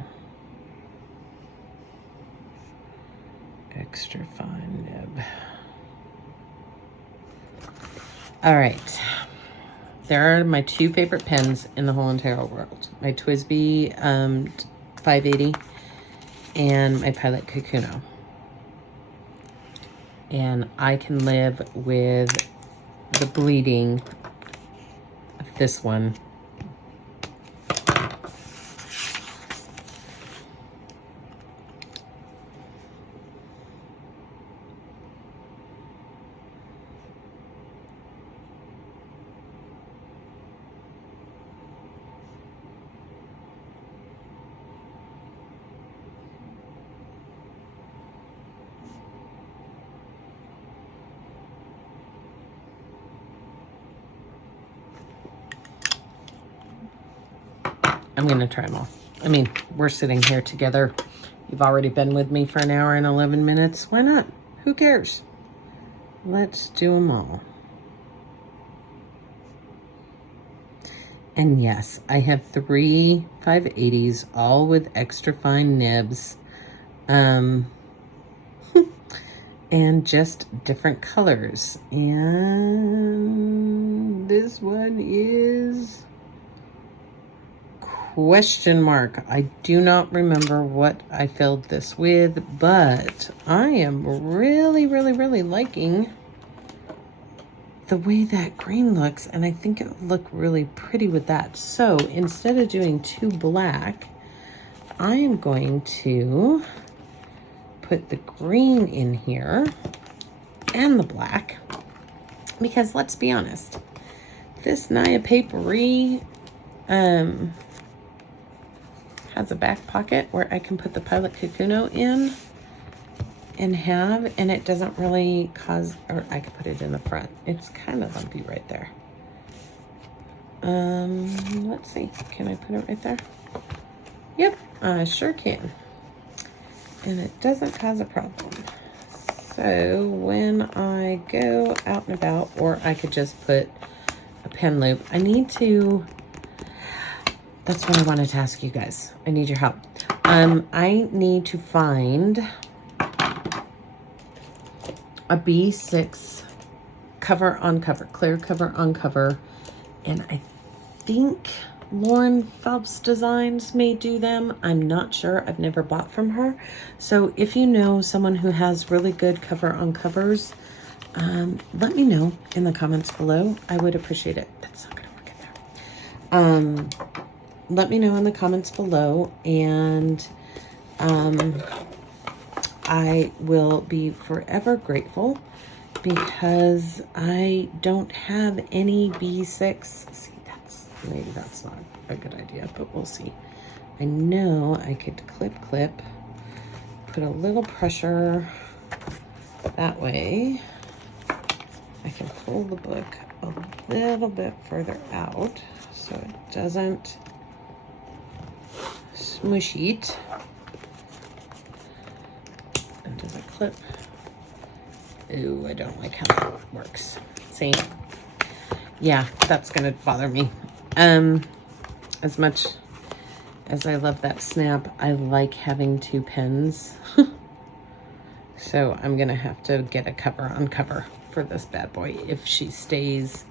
Extra fine nib. All right. There are my two favorite pens in the whole entire world. My TWSBI 580 and my Pilot Kakuno. And I can live with the bleeding of this one. I'm going to try them all. I mean, we're sitting here together. You've already been with me for an hour and 11 minutes. Why not? Who cares? Let's do them all. And yes, I have 3 580s, all with extra fine nibs. And just different colors. And this one is... question mark. I do not remember what I filled this with, but I am really liking the way that green looks, and I think it would look really pretty with that. So instead of doing 2 black, I am going to put the green in here and the black, because let's be honest, this Naya Papery has a back pocket where I can put the Pilot Kakuno in and it doesn't really cause, or I could put it in the front. It's kind of lumpy right there. Let's see, can I put it right there? Yep, I sure can. And it doesn't cause a problem. So when I go out and about, or I could just put a pen loop, I need to... That's what I wanted to ask you guys. I need your help. I need to find a B6 cover on cover, clear cover on cover. And I think Lauren Phelps Designs may do them. I'm not sure. I've never bought from her. So if you know someone who has really good cover on covers, let me know in the comments below. I would appreciate it. That's not going to work in there. Let me know in the comments below, and I will be forever grateful, because I don't have any B6. See, maybe that's not a good idea, but we'll see. I know I could clip, put a little pressure that way. I can pull the book a little bit further out so it doesn't smush it. And does it clip? Ooh, I don't like how that works. See? Yeah, that's gonna bother me. As much as I love that snap, I like having 2 pens. So I'm gonna have to get a cover on cover for this bad boy if she stays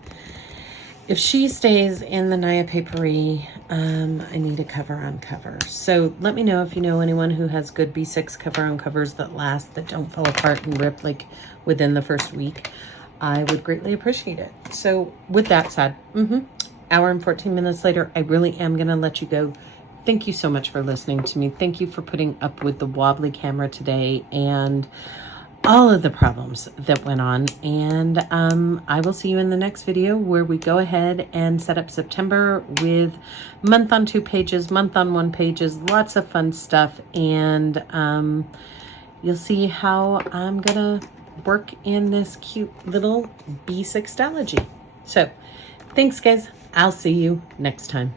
in the Naya Papery. I need a cover on cover. So let me know if you know anyone who has good B6 cover on covers that last, that don't fall apart and rip like within the first week. I would greatly appreciate it. So with that said, hour and 14 minutes later, I really am gonna let you go. Thank you so much for listening to me. Thank you for putting up with the wobbly camera today and all of the problems that went on. And I will see you in the next video, where we go ahead and set up September with month on 2 pages, month on 1 pages, lots of fun stuff. And you'll see how I'm gonna work in this cute little B6 Stalogy. So thanks guys. I'll see you next time.